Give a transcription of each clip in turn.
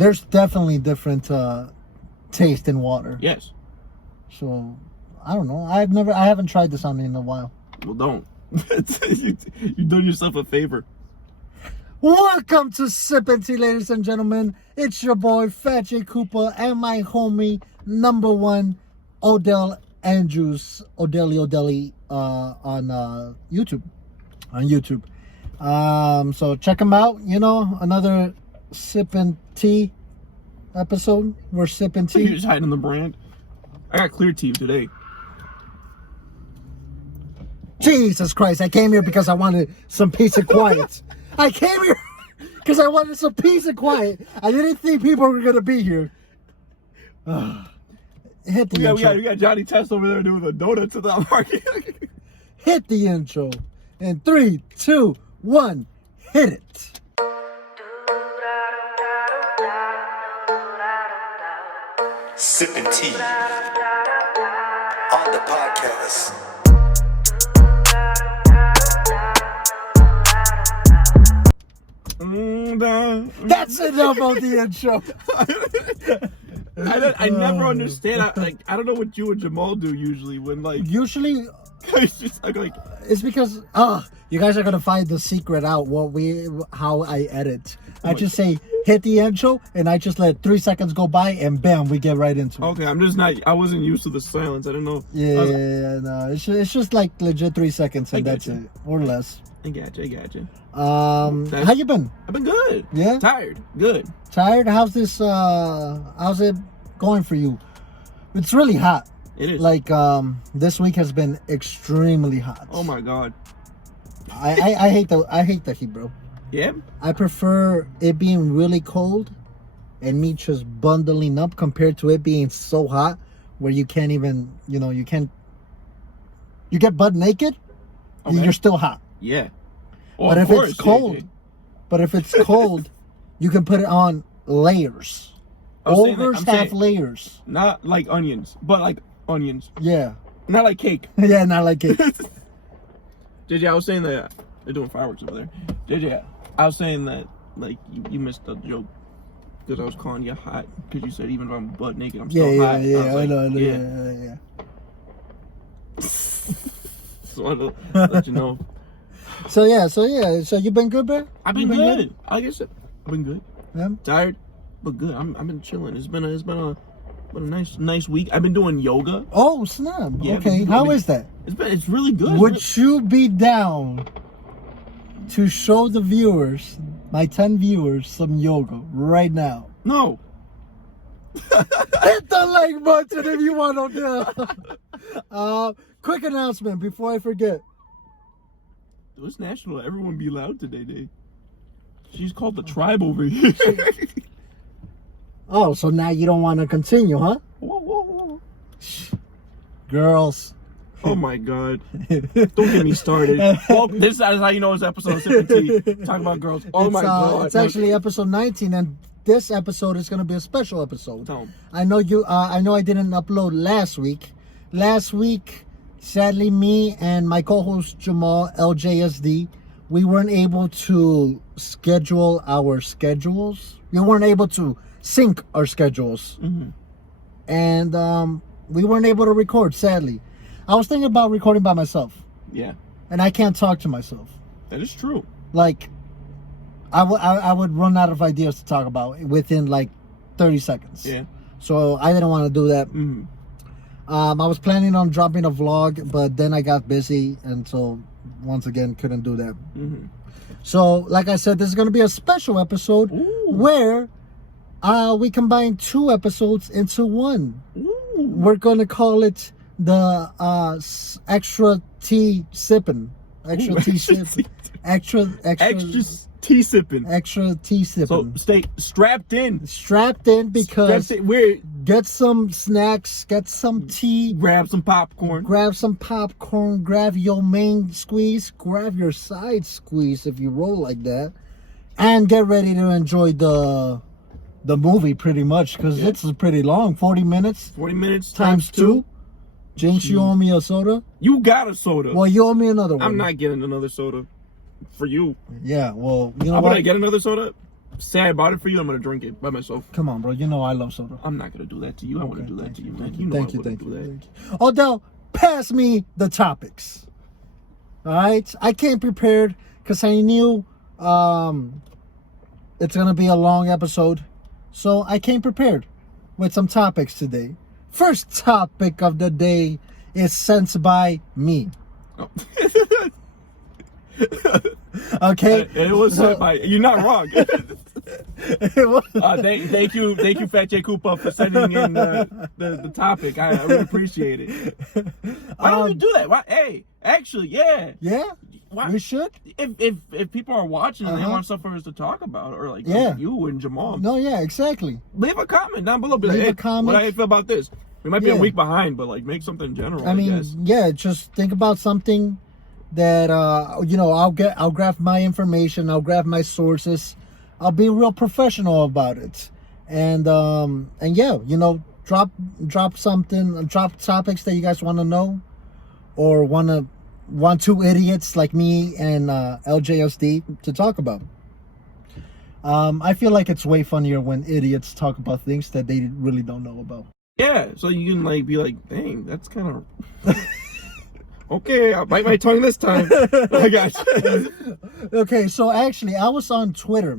there's definitely different taste in water. Yes. So I don't know. I haven't tried this on in a while. Well, don't. You've done yourself a favor. Welcome to Sippin' Tea, ladies and gentlemen. It's your boy Phat Koopa and my homie #1 ODELL Andrews, ODELL on YouTube. So check him out. You know, another Sippin' Tea episode. We're sipping tea. You're just hiding the brand. I got clear tea today. Jesus Christ! I came here because I wanted some peace and quiet. I came here because I wanted some peace and quiet. I didn't think people were gonna be here. Hit the intro. We got Johnny Test over there doing the donut to the market. Hit the intro. In 3, 2, 1, hit it. Sipping tea on the podcast. That's enough of the intro. I never understand. I don't know what you and Jamal do usually when Usually it's just like it's because you guys are gonna find the secret out how I edit. I just say hit the intro and I just let 3 seconds go by and bam, we get right into it. Okay, I wasn't used to the silence. I don't know. No, it's just like legit 3 seconds and that's it, or less. I gotcha. How you been? I've been good. Yeah? Tired. Good. Tired? How's it going for you? It's really hot. It is. Like, this week has been extremely hot. Oh my God. I hate the heat, bro. Yeah? I prefer it being really cold and me just bundling up compared to it being so hot where you can't even, you get butt naked, okay. You're still hot. Yeah. But if it's cold, you can put it on layers. Ogres have layers. Not like onions, but like onions. Yeah. Not like cake. Yeah, not like cake. JJ, I was saying that they're doing fireworks over there. JJ, I was saying that you missed the joke because I was calling you hot because you said even if I'm butt naked, I'm still hot. Yeah, I know. Yeah. So I wanted to let you know. So you been good, bro? I've been good. I guess I've been good. Yeah. Tired, but good. I've been chilling. It's been a nice week. I've been doing yoga. Oh snap! Yeah, okay, how is that? It's really good. Would you be down to show the viewers, my 10 viewers, some yoga right now? No. Hit the like button if you want to. Quick announcement before I forget. It was national. Everyone be loud today, Dave. She's called the tribe over here. Oh, so now you don't want to continue, huh? Whoa. Girls. Oh my God. Don't get me started. Well, this is how you know it's episode 17. Talking about girls. Oh my God. It's actually episode 19 and this episode is going to be a special episode. Tell 'em. I know I didn't upload last week. Last week, sadly, me and my co-host Jamal, LJSD, we weren't able to schedule our schedules. We weren't able to sync our schedules. Mm-hmm. And we weren't able to record, sadly. I was thinking about recording by myself. Yeah. And I can't talk to myself. That is true. Like, I would run out of ideas to talk about within like 30 seconds. Yeah. So I didn't want to do that. Mm-hmm. I was planning on dropping a vlog, but then I got busy, and so once again couldn't do that. Mm-hmm. So, like I said, this is going to be a special episode. Ooh. Where we combine 2 episodes into one. Ooh. We're going to call it the extra tea sipping. Extra tea sipping. Extra tea sipping. Extra tea sipping. So stay strapped in. Because get some snacks, get some tea, grab some popcorn, grab your main squeeze, grab your side squeeze if you roll like that, and get ready to enjoy the movie pretty much because it's pretty long. 40 minutes. 40 minutes times 2. Jinx, you owe me a soda? You got a soda. Well, you owe me another one. I'm not getting another soda for you. Yeah, well, you know How what? about I get another soda say I bought it for you, I'm gonna drink it by myself. Come on, bro. You know I love soda. I'm not gonna do that to you. I wouldn't do that to you, man. Thank You know thank I you, wouldn't thank do you, that. thank you. Odell, pass me the topics. All right, I came prepared because I knew it's gonna be a long episode, so I came prepared with some topics today. First topic of the day is sent by me. Oh. Okay, It was sent by. You're not wrong. It was- Thank you, Fat J Koopa, for sending in the topic. I really appreciate it. Why don't you do that? Why? Hey, actually, yeah. Yeah, Why? we should. If people are watching and they Uh-huh. want stuff for us to talk about, or like Yeah. you and Jamal, No, yeah, exactly. leave a comment down below. Be like, Leave a hey, comment. what do you feel about this? We might be Yeah. a week behind, but like make something general. I mean, guess. yeah, just think about something that I'll grab my information, I'll grab my sources, I'll be real professional about it, and yeah, drop something, drop topics that you guys want to know, or want two idiots like me and LJSD to talk about. I feel like it's way funnier when idiots talk about things that they really don't know about. Yeah, so you can like be like, dang, that's kind of okay. I'll bite my tongue this time. I got you. Okay, so actually, I was on Twitter,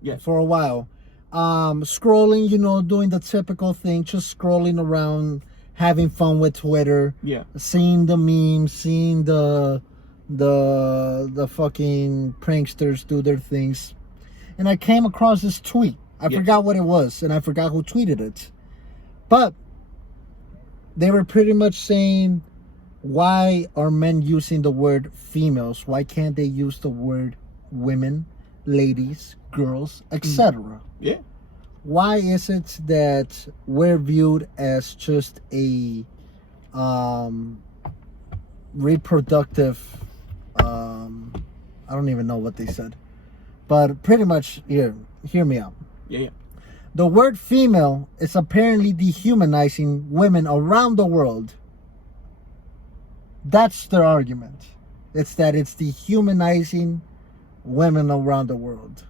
Yeah. for a while, scrolling, doing the typical thing, just scrolling around, having fun with Twitter, Yeah. seeing the memes, seeing the fucking pranksters do their things, and I came across this tweet. I Yeah. forgot what it was, and I forgot who tweeted it, but they were pretty much saying, why are men using the word females? Why can't they use the word women, ladies, girls, etc.? Yeah. Why is it that we're viewed as just a reproductive, I don't even know what they said, but pretty much, hear me out. Yeah. The word female is apparently dehumanizing women around the world. That's their argument. It's that it's dehumanizing women around the world.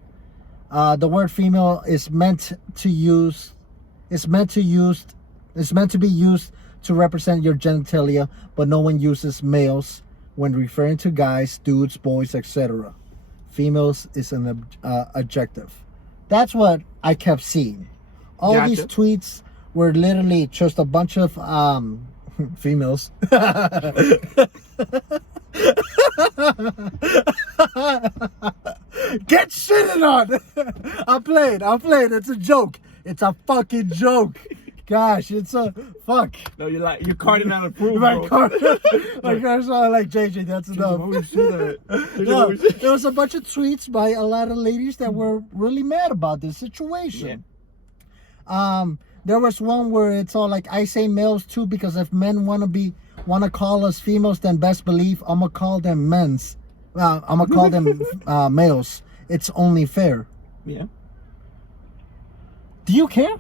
The word female is meant to be used to represent your genitalia, but no one uses males when referring to guys, dudes, boys, etc. Females is an adjective. That's what I kept seeing. All Gotcha. these tweets were literally just a bunch of females. Get shitted on. I played. It's a joke. It's a fucking joke. Gosh, it's a fuck. No, you're carding out approval. My bro. car, my car's not like JJ. That's enough. Why would you say that? No, there was a bunch of tweets by a lot of ladies that were really mad about this situation. Yeah. There was one where it's all like, I say males too because if men want to call us females, then best believe I'm gonna call them men's. I'm gonna call them males. It's only fair. Yeah. Do you care?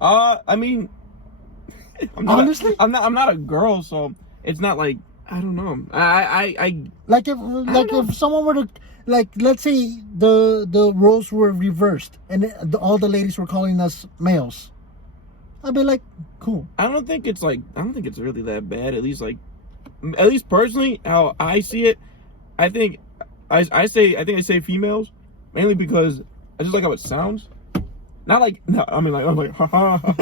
I mean, Honestly? I'm not a girl, so it's not like, I don't know. I Like if someone were to, like, let's say the roles were reversed and all the ladies were calling us males, I'd be like, cool. I don't think it's really that bad. At least personally, how I see it, I think I say females mainly because I just like how it sounds. Not like, no, I mean, like, I'm like, ha ha ha,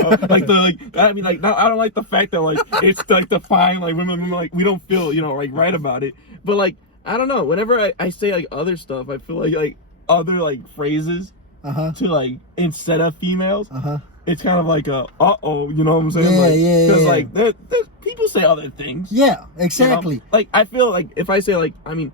I mean, like, I don't like the fact that, like, it's, like, defying, like, women, like, we don't feel, like, right about it. But, like, I don't know, whenever I say, like, other stuff, I feel like, other, like, phrases to, like, instead of females, it's kind of like a, uh-oh, you know what I'm saying? Yeah, Because, yeah. like, there's people say other things. Yeah, exactly. Like, I feel like, if I say, like, I mean,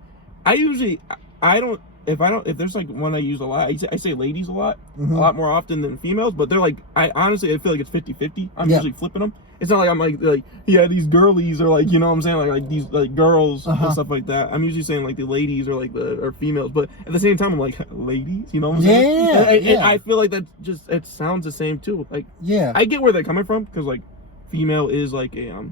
if there's like one I use a lot, I say ladies a lot more often than females, but they're like, I feel like it's 50-50. I'm usually flipping them. It's not like I'm like, yeah, these girlies are like, you know what I'm saying? Like these, like, girls and stuff like that. I'm usually saying like the ladies or like or females, but at the same time, I'm like, ladies, you know what I'm saying? And I feel like that just, it sounds the same too. Like, Yeah. I get where they're coming from, because like, female is like a,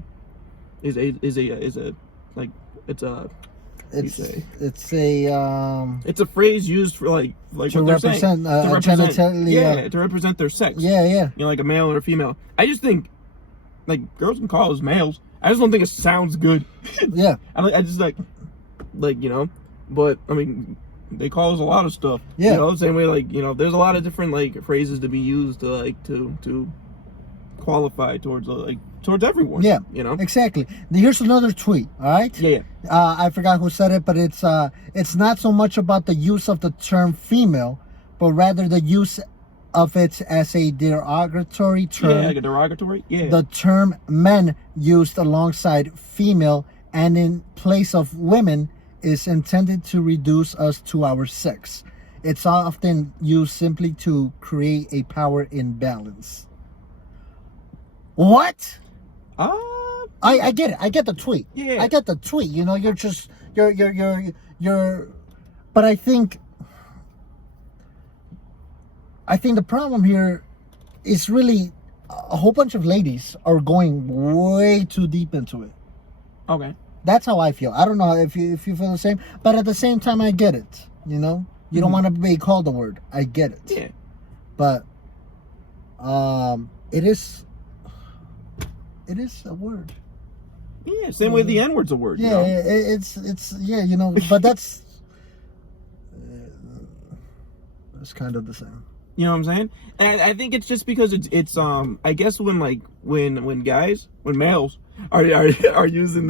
It's a It's a phrase used for like to what they're represent saying. To represent genitalia. to represent their sex. Yeah. You know, like a male or a female. I just think like girls can call us males. I just don't think it sounds good. Yeah. I just like you know, but I mean they call us a lot of stuff. Yeah. You know, the same way like, you know, there's a lot of different like phrases to be used to like to qualify towards everyone. Yeah. You know? Exactly. Here's another tweet, all right? Yeah. I forgot who said it, but it's not so much about the use of the term female, but rather the use of it as a derogatory term. Yeah, like a derogatory. Yeah. The term men used alongside female and in place of women is intended to reduce us to our sex. It's often used simply to create a power imbalance. What? I get it. I get the tweet. Yeah. I get the tweet. You know, you're but I think the problem here is really a whole bunch of ladies are going way too deep into it. Okay. That's how I feel. I don't know if you feel the same, but at the same time, I get it. You know, you don't want to be called the word. I get it. Yeah. But it is a word. Yeah. Same way the N-word's a word. Yeah, You know? it's yeah, you know, but that's it's kind of the same. You know what I'm saying? And I think it's just because it's I guess when males are using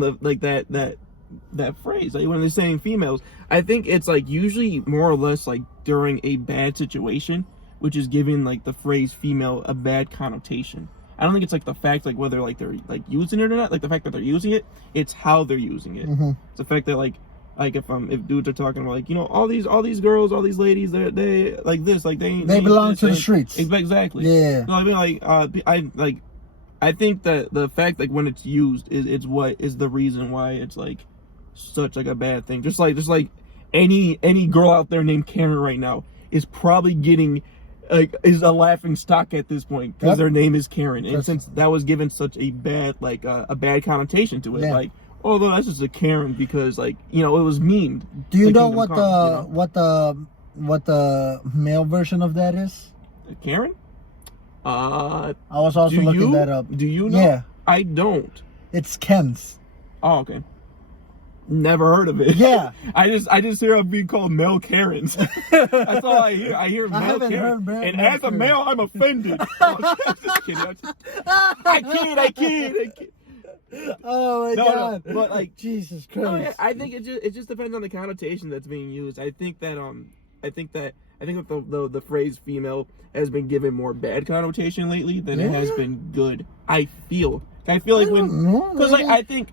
the like that phrase, like when they're saying females, I think it's like usually more or less like during a bad situation, which is giving like the phrase female a bad connotation. I don't think it's like the fact like whether like they're like using it or not, like the fact that they're using it, it's how they're using it. Mm-hmm. It's the fact that like if dudes are talking about like, you know, all these girls, all these ladies, they like this, like they belong to the streets. Exactly. Yeah. So I mean, I think that the fact like when it's used it's what is the reason why it's like such like a bad thing. Just like any girl out there named Karen right now is probably getting like is a laughing stock at this point because their name is Karen, and since that was given such a bad like a bad connotation to it, like. Although that's just a Karen because, like, you know, it was memed. Do you know what the male version of that is? Karen? I was also looking that up. Do you know? Yeah. I don't. It's Ken's. Oh, okay. Never heard of it. Yeah. I just hear I'm being called male Karens. That's all I hear. I hear male Karen. And as a male, I'm offended. I'm just kidding. I kid. Oh my God! No, but like Jesus Christ! No, yeah, I think it just depends on the connotation that's being used. I think that the phrase female has been given more bad connotation lately than it has been good. I feel like because I think.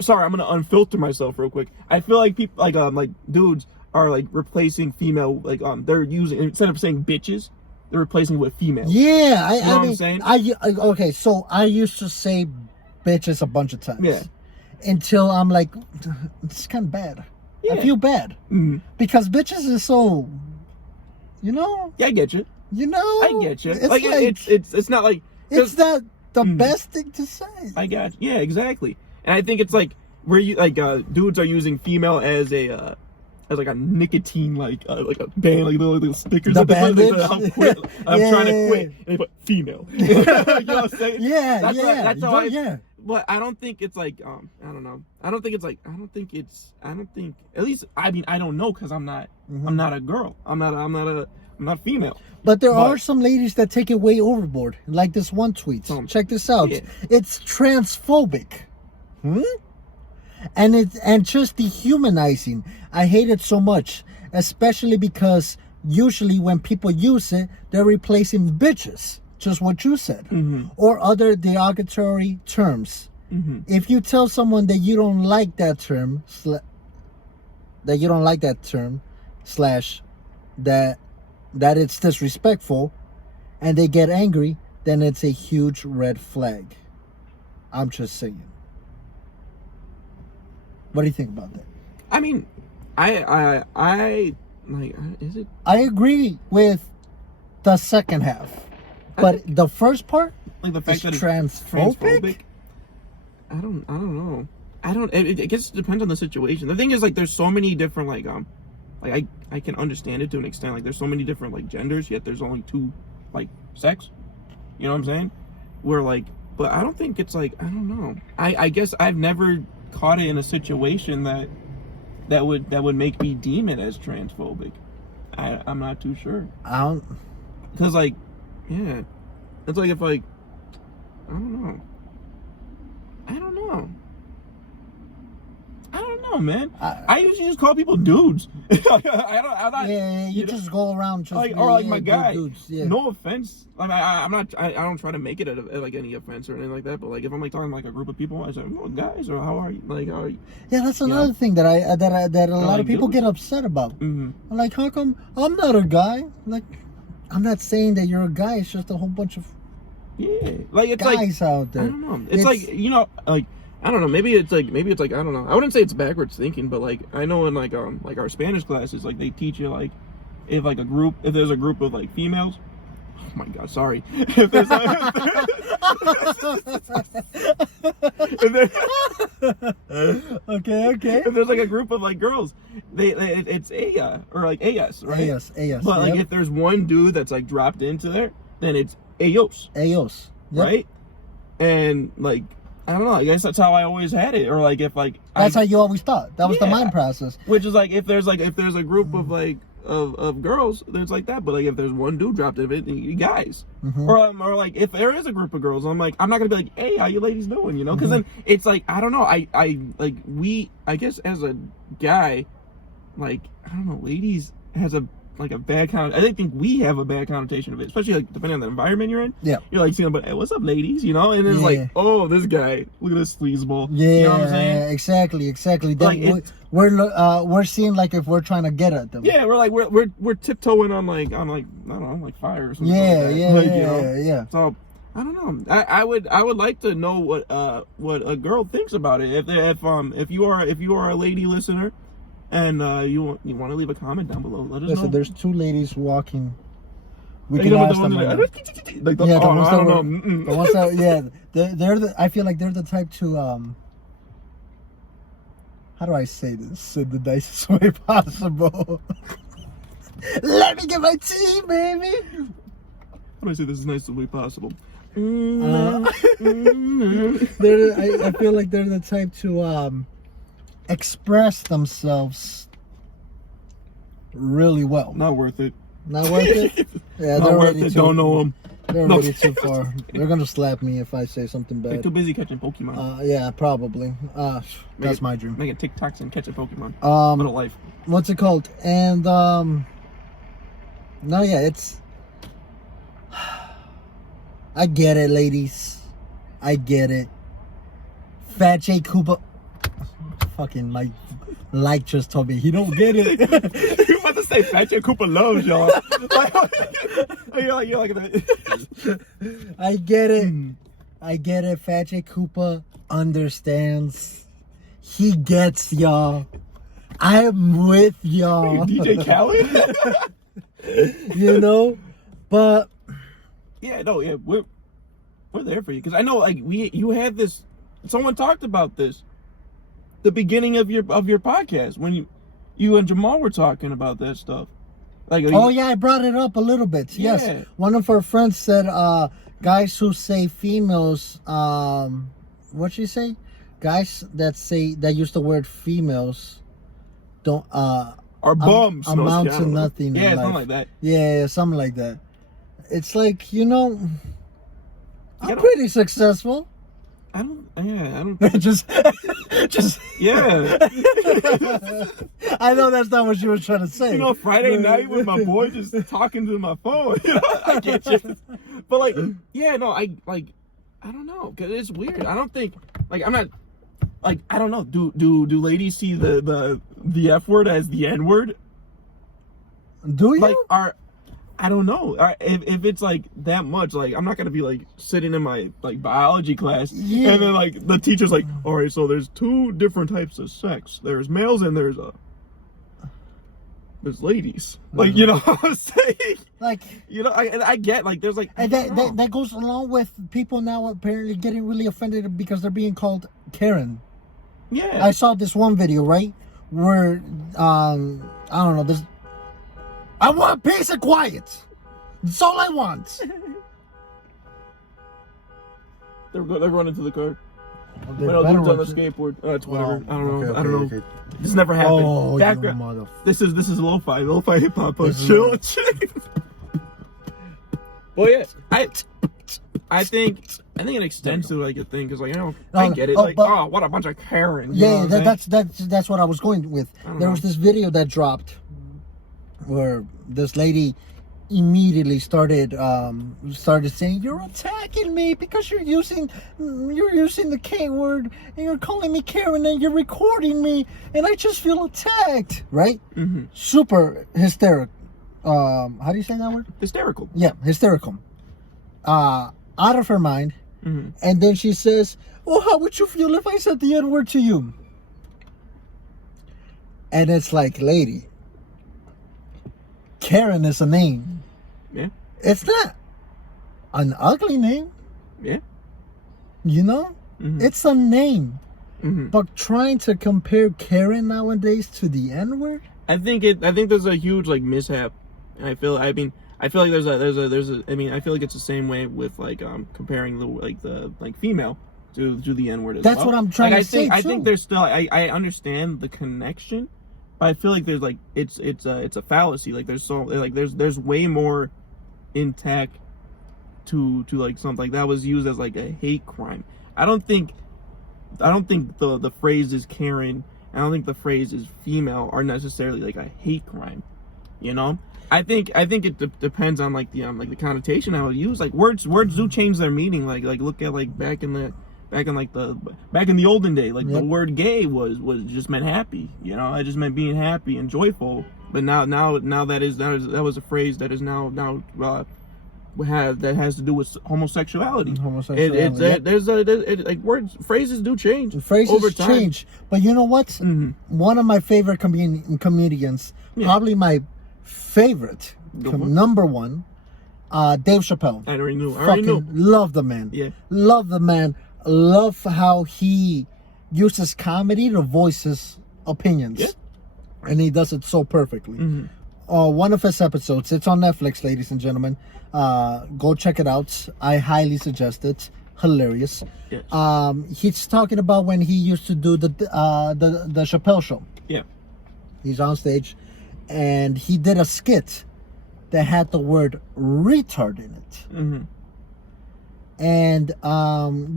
Sorry, I'm gonna unfilter myself real quick. I feel like people like dudes are like replacing female they're using instead of saying bitches, they're replacing it with female. Yeah, you know what I'm saying? Okay, so I used to say bitches a bunch of times. Yeah. Until I'm like, it's kind of bad. Yeah. I feel bad. Mm-hmm. Because bitches is so, you know? Yeah, I get you. You know? I get you. It's like it's not like... It's the best thing to say. I got you. Yeah, exactly. And I think it's like, where you, like, dudes are using female as a nicotine, like a band, like little stickers. The bandage? I'm trying to quit. And they put female. You know what I'm saying? Yeah, that's how yeah. But I don't think it's like, I don't know. I don't think, at least, I mean, I don't know because I'm not a girl. I'm not female. But there are some ladies that take it way overboard. Like this one tweet. Check this out. Yeah. It's transphobic. And just dehumanizing. I hate it so much, especially because usually when people use it, they're replacing bitches, just what you said, or other derogatory terms. If you tell someone that you don't like that term, slash that it's disrespectful, and they get angry, then it's a huge red flag. I'm just saying. What do you think about that? I mean, I like, is it? I agree with the second half, but the first part, like the fact that it's transphobic. I don't know. I don't. I guess it depends on the situation. The thing is, like, there's so many different like I can understand it to an extent. Like, there's so many different like genders, yet there's only two like sex. You know what I'm saying? Where like, but I don't think it's like, I don't know. I guess I've never caught it in a situation that would make me deem it as transphobic. I'm not too sure. I don't. Cause like, yeah, it's like if like, I don't know. I don't know, man. I usually just call people dudes. I'm not. Yeah, you just know, go around just like, or like my guy. Dudes, yeah. No offense. Like I'm not. I don't try to make it like any offense or anything like that. But like if I'm like talking to like a group of people, I say, "Oh, guys, or how are you?" Like, how are you? Yeah, that's another thing that a lot of people get upset about. Mm-hmm. Like, how come I'm not a guy? Like, I'm not saying that you're a guy. It's just a whole bunch of like it's guys like, out there. I don't know. It's like, you know, like, I don't know. Maybe it's like I don't know. I wouldn't say it's backwards thinking, but like I know in like our Spanish classes, like they teach you like if there's a group of like females. Oh my God, sorry. If there's like, okay. If there's like a group of like girls, it's aya or like as, right? As. But like if there's one dude that's like dropped into there, then it's ellos. Yep. Right? And like, I don't know. I guess that's how I always had it. Or like if like that's how you always thought. That was the mind process. Which is like if there's a group of like of girls, there's like that. But like if there's one dude dropped in it, you guys. Mm-hmm. Or like if there is a group of girls, I'm not gonna be like, hey, how you ladies doing? You know? Because then it's like, I don't know. I guess as a guy, like, I don't know, ladies has a bad I think we have a bad connotation of it, especially like depending on the environment you're in. Yeah. You're like seeing, but hey, what's up, ladies? You know, and it's like, oh, this guy, look at this sleazeball. Yeah, you know what I'm saying? Exactly. Like we're seeing like if we're trying to get at them. Yeah, we're tiptoeing on like I don't know, like fire or something. Yeah. So I don't know. I would like to know what a girl thinks about it. If you are a lady listener. And you want to leave a comment down below. Let us know. There's two ladies walking. We can can ask them. The ones that they're I feel like they're the type to how do I say this in the nicest way possible? Let me get my tea, baby. How do I say this as nice as way possible? I feel like they're the type to express themselves really well. Not worth it. Not worth it? Yeah, not worth it. Don't know them. They're already too far. They're gonna slap me if I say something bad. They're too busy catching Pokemon. Yeah, probably. That's my dream. Making TikToks and catching Pokemon. Little life. What's it called? And no, yeah, it's. I get it, ladies. I get it. Fat J Koopa. Fucking my like just told me he don't get it. You're about to say Phat Koopa loves y'all. you're like that. I get it. I get it. Phat Koopa understands. He gets y'all. I'm with y'all. DJ Khaled. You know, but we're there for you because I know like you had this. Someone talked about this. The beginning of your podcast when you and Jamal were talking about that stuff. Like, yeah, I brought it up a little bit. Yeah. Yes, one of our friends said, guys who say females, what'd she say? Guys that use the word females don't are bums. Amount to nothing. Yeah, in something life. like that. Yeah, something like that. It's like, I'm pretty successful. I don't just yeah. I know that's not what she was trying to say. Friday night with my boy just talking to my phone. I get you. But like, I don't know, cause it's weird. I don't think I'm not I don't know. Do ladies see the F word as the N word? Do you? I don't know. If it's like that much, like I'm not gonna be like sitting in my like biology class, and then like the teacher's like, all right, so there's two different types of sex. There's males and there's ladies. Like what I'm saying. Like I get like there's like and that goes along with people now apparently getting really offended because they're being called Karen. Yeah. I saw this one video, right? Where, I don't know, this... I want peace and quiet. That's all I want. They're running to the car. They Well, better dude's on the run to- skateboard. It's whatever. Oh, I don't know. okay, I don't know. okay. This never happened. Oh, Background. you mother... This is lo-fi hip hop. This is Chill. Well, yeah, I think it extends to like a thing because like I get it. Like what a bunch of Karens. You know Yeah, what I'm that's what I was going with. There was this video that dropped where this lady immediately started saying, "You're attacking me because you're using the K word and you're calling me Karen and you're recording me and I just feel attacked." Right? Mm-hmm. Super hysterical. How do you say that word? Hysterical. Yeah, hysterical. Out of her mind. Mm-hmm. And then she says, "Well, how would you feel if I said the N-word to you?" And it's like, lady, Karen is a name. Yeah. It's not an ugly name. Yeah. You know? Mm-hmm. It's a name. Mm-hmm. But trying to compare Karen nowadays to the N-word? I think there's a huge like mishap. I feel like there's a I mean I feel like it's the same way with like comparing the female to the N-word as well. That's what I'm trying to say. I think there's still I understand the connection, but I feel like there's like it's a fallacy. Like there's way more intact to like something like that was used as like a hate crime. I don't think the phrase is Karen. I don't think the phrase is female are necessarily like a hate crime. You know? I think it depends on like the connotation I would use. Like words do change their meaning. Like look at like back in the olden day, like the word gay was just meant happy. You know, it just meant being happy and joyful. But now that was a phrase that is now that has to do with homosexuality. Like phrases do change. Phrases over time. change. But you know what? Mm-hmm. One of my favorite comedians, probably my favorite, number one, Dave Chappelle. I already knew. Love the man. Yeah. Love the man. Love how he uses comedy to voice his opinions. Yeah. And he does it so perfectly. Mm-hmm. One of his episodes, it's on Netflix, ladies and gentlemen. Go check it out. I highly suggest it. Hilarious. Yes. He's talking about when he used to do the Chappelle show. Yeah. He's on stage, and he did a skit that had the word retard in it. Mm-hmm. And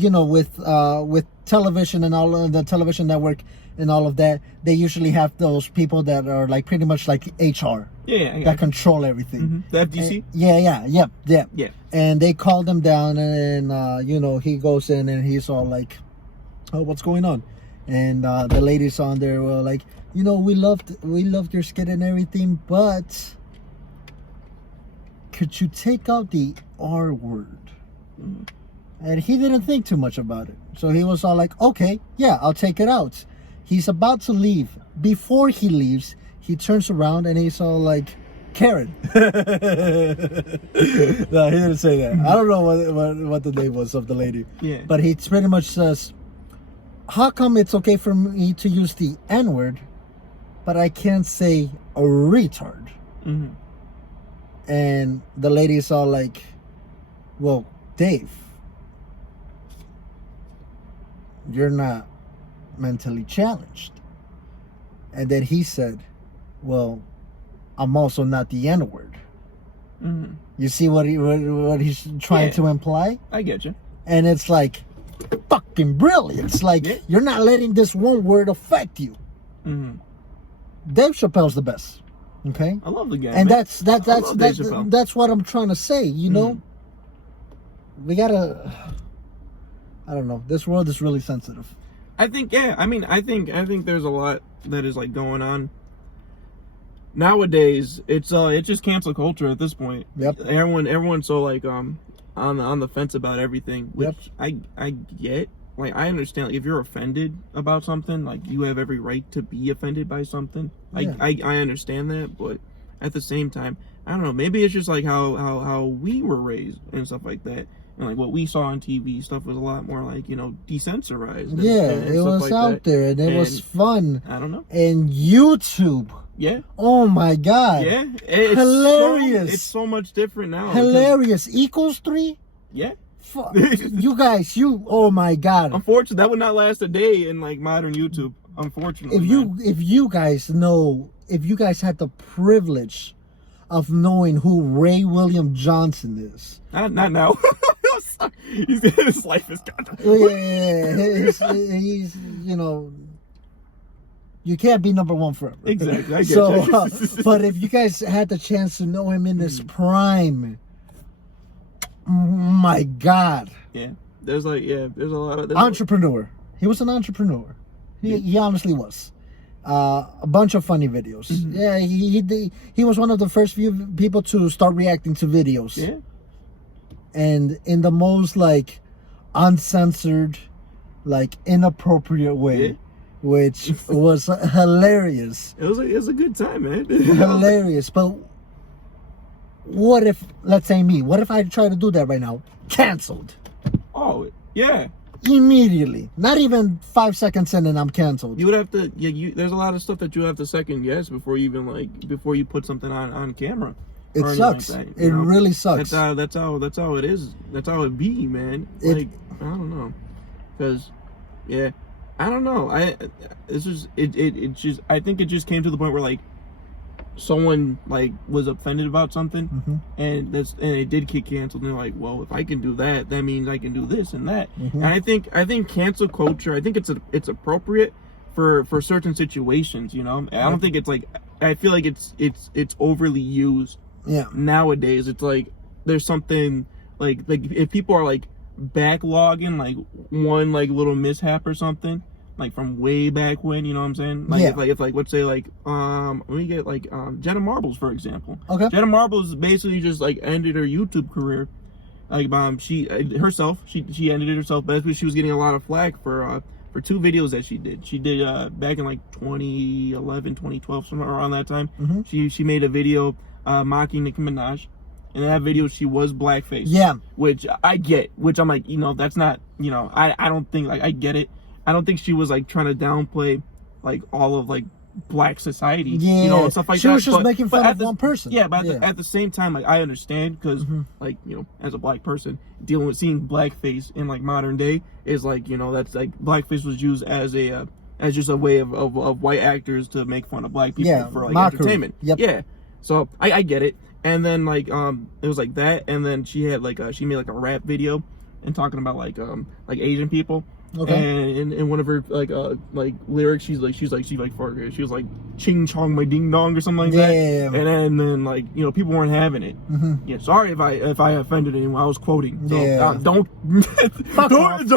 you know, with television and all of the television network and all of that, they usually have those people that are like pretty much like HR. Yeah. That control everything. Mm-hmm. The FDC. Yeah. And they called him down, and you know, he goes in and he's all like, "Oh, what's going on?" And the ladies on there were like, "You know, we loved your skit and everything, but could you take out the R word?" Mm-hmm. And he didn't think too much about it, so he was all like, "Okay, yeah, I'll take it out." He's about to leave. Before he leaves, he turns around and he's all like, "Karen." No, he didn't say that. I don't know what the name was of the lady. Yeah. But he pretty much says, "How come it's okay for me to use the N-word, but I can't say a retard?" Mm-hmm. And the lady's all like, "Well, Dave, you're not mentally challenged." And then he said, "Well, I'm also not the N-word." Mm-hmm. You see what he's trying to imply? I get you. And it's like fucking brilliant. It's like you're not letting this one word affect you. Mm-hmm. Dave Chappelle's the best. Okay? I love the guy. And man. that's what I'm trying to say, you know? We gotta, I don't know. This world is really sensitive. I think I think there's a lot that is like going on nowadays. It's just cancel culture at this point. Yep. Everyone's so like on the fence about everything, which I get. Like I understand, like if you're offended about something, like you have every right to be offended by something. Yeah. I understand that, but at the same time, I don't know, maybe it's just like how we were raised and stuff like that. And like what we saw on TV, stuff was a lot more like, you know, desensorized. And it was like out that. there and it was fun. I don't know. And YouTube. Yeah. Oh my God. Yeah. It's hilarious. It's so much different now. Hilarious. Equals 3? Yeah. You guys, oh my God. Unfortunately, that would not last a day in like modern YouTube. Unfortunately. If you guys had the privilege of knowing who Ray William Johnson is. Not now. His life is gone. Yeah, he's, you know, you can't be number one forever. Exactly. I get you. But if you guys had the chance to know him in his prime, my God. Yeah. There's a lot of entrepreneur. He was an entrepreneur. He honestly was. A bunch of funny videos. Mm-hmm. Yeah, he was one of the first few people to start reacting to videos. Yeah. And in the most like uncensored, like inappropriate way, yeah. Which was hilarious. It was a good time, man. Hilarious. But what if, let's say me, what if I try to do that right now? Canceled. Oh, yeah. Immediately. Not even 5 seconds in and I'm canceled. You would have to, there's a lot of stuff that you have to second guess before you put something on camera. It sucks. Like that, it really sucks. That's how it is. That's how it be, man. Like, I don't know. Because, yeah, I don't know. I think it just came to the point where like someone like was offended about something, and it did get canceled. And they're like, well, if I can do that, that means I can do this and that. And I think cancel culture. I think it's appropriate for certain situations. You know, I don't think it's like. I feel like it's overly used. Yeah. Nowadays, it's like there's something like if people are like backlogging like one like little mishap or something like from way back when, you know what I'm saying? Like if let's say like let me get like Jada Marbles for example. Okay. Jada Marbles basically just like ended her YouTube career. Like she ended it herself. Basically, she was getting a lot of flack for 2 videos that she did. She did back in like 2011, 2012, somewhere around that time. She made a video mocking Nicki Minaj. In that video, she was blackface. Yeah. Which I get. Which I'm like, you know, that's not, you know, I don't think, like, I get it. I don't think she was, like, trying to downplay, like, all of, like, black society. Yeah. You know, and stuff like that. She was just making fun of one person. Yeah, but at the same time, like, I understand because, like, you know, as a black person, dealing with seeing blackface in, like, modern day is, like, you know, that's, like, blackface was used as a, as just a way of white actors to make fun of black people for, like, mockery. Entertainment. Yep. Yeah. So, I get it. And then like it was like that, and then she had like she made like a rap video and talking about like Asian people. Okay. And in one of her like lyrics, she was like ching chong my ding dong or something like that. Yeah. And then like, you know, people weren't having it. Yeah. Sorry if I offended anyone. I was quoting. So, don't fuck off.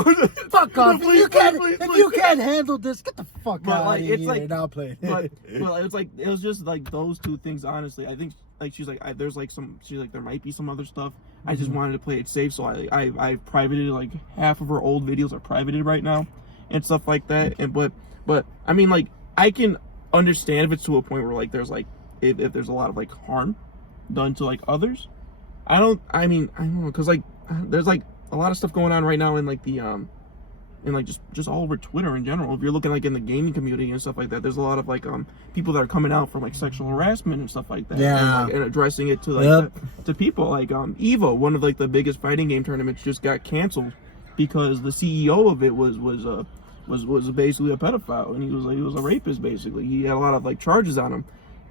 Fuck off. If you can't handle this, get the fuck out of here. Like, and I'll play. But it's like it was just like those 2 things. Honestly, I think. Like she's like, there's like she's like, there might be some other stuff. I just wanted to play it safe, so I privated like half of her old videos are privated right now, and stuff like that. And but I mean, like, I can understand if it's to a point where like there's like if there's a lot of like harm done to like others. I don't know, because like there's like a lot of stuff going on right now in like the and like just all over Twitter in general. If you're looking like in the gaming community and stuff like that, there's a lot of like people that are coming out for like sexual harassment and stuff like that. Yeah. And addressing it to like to people like Evo, one of like the biggest fighting game tournaments, just got canceled because the CEO of it was basically a pedophile, and he was a rapist basically. He had a lot of like charges on him,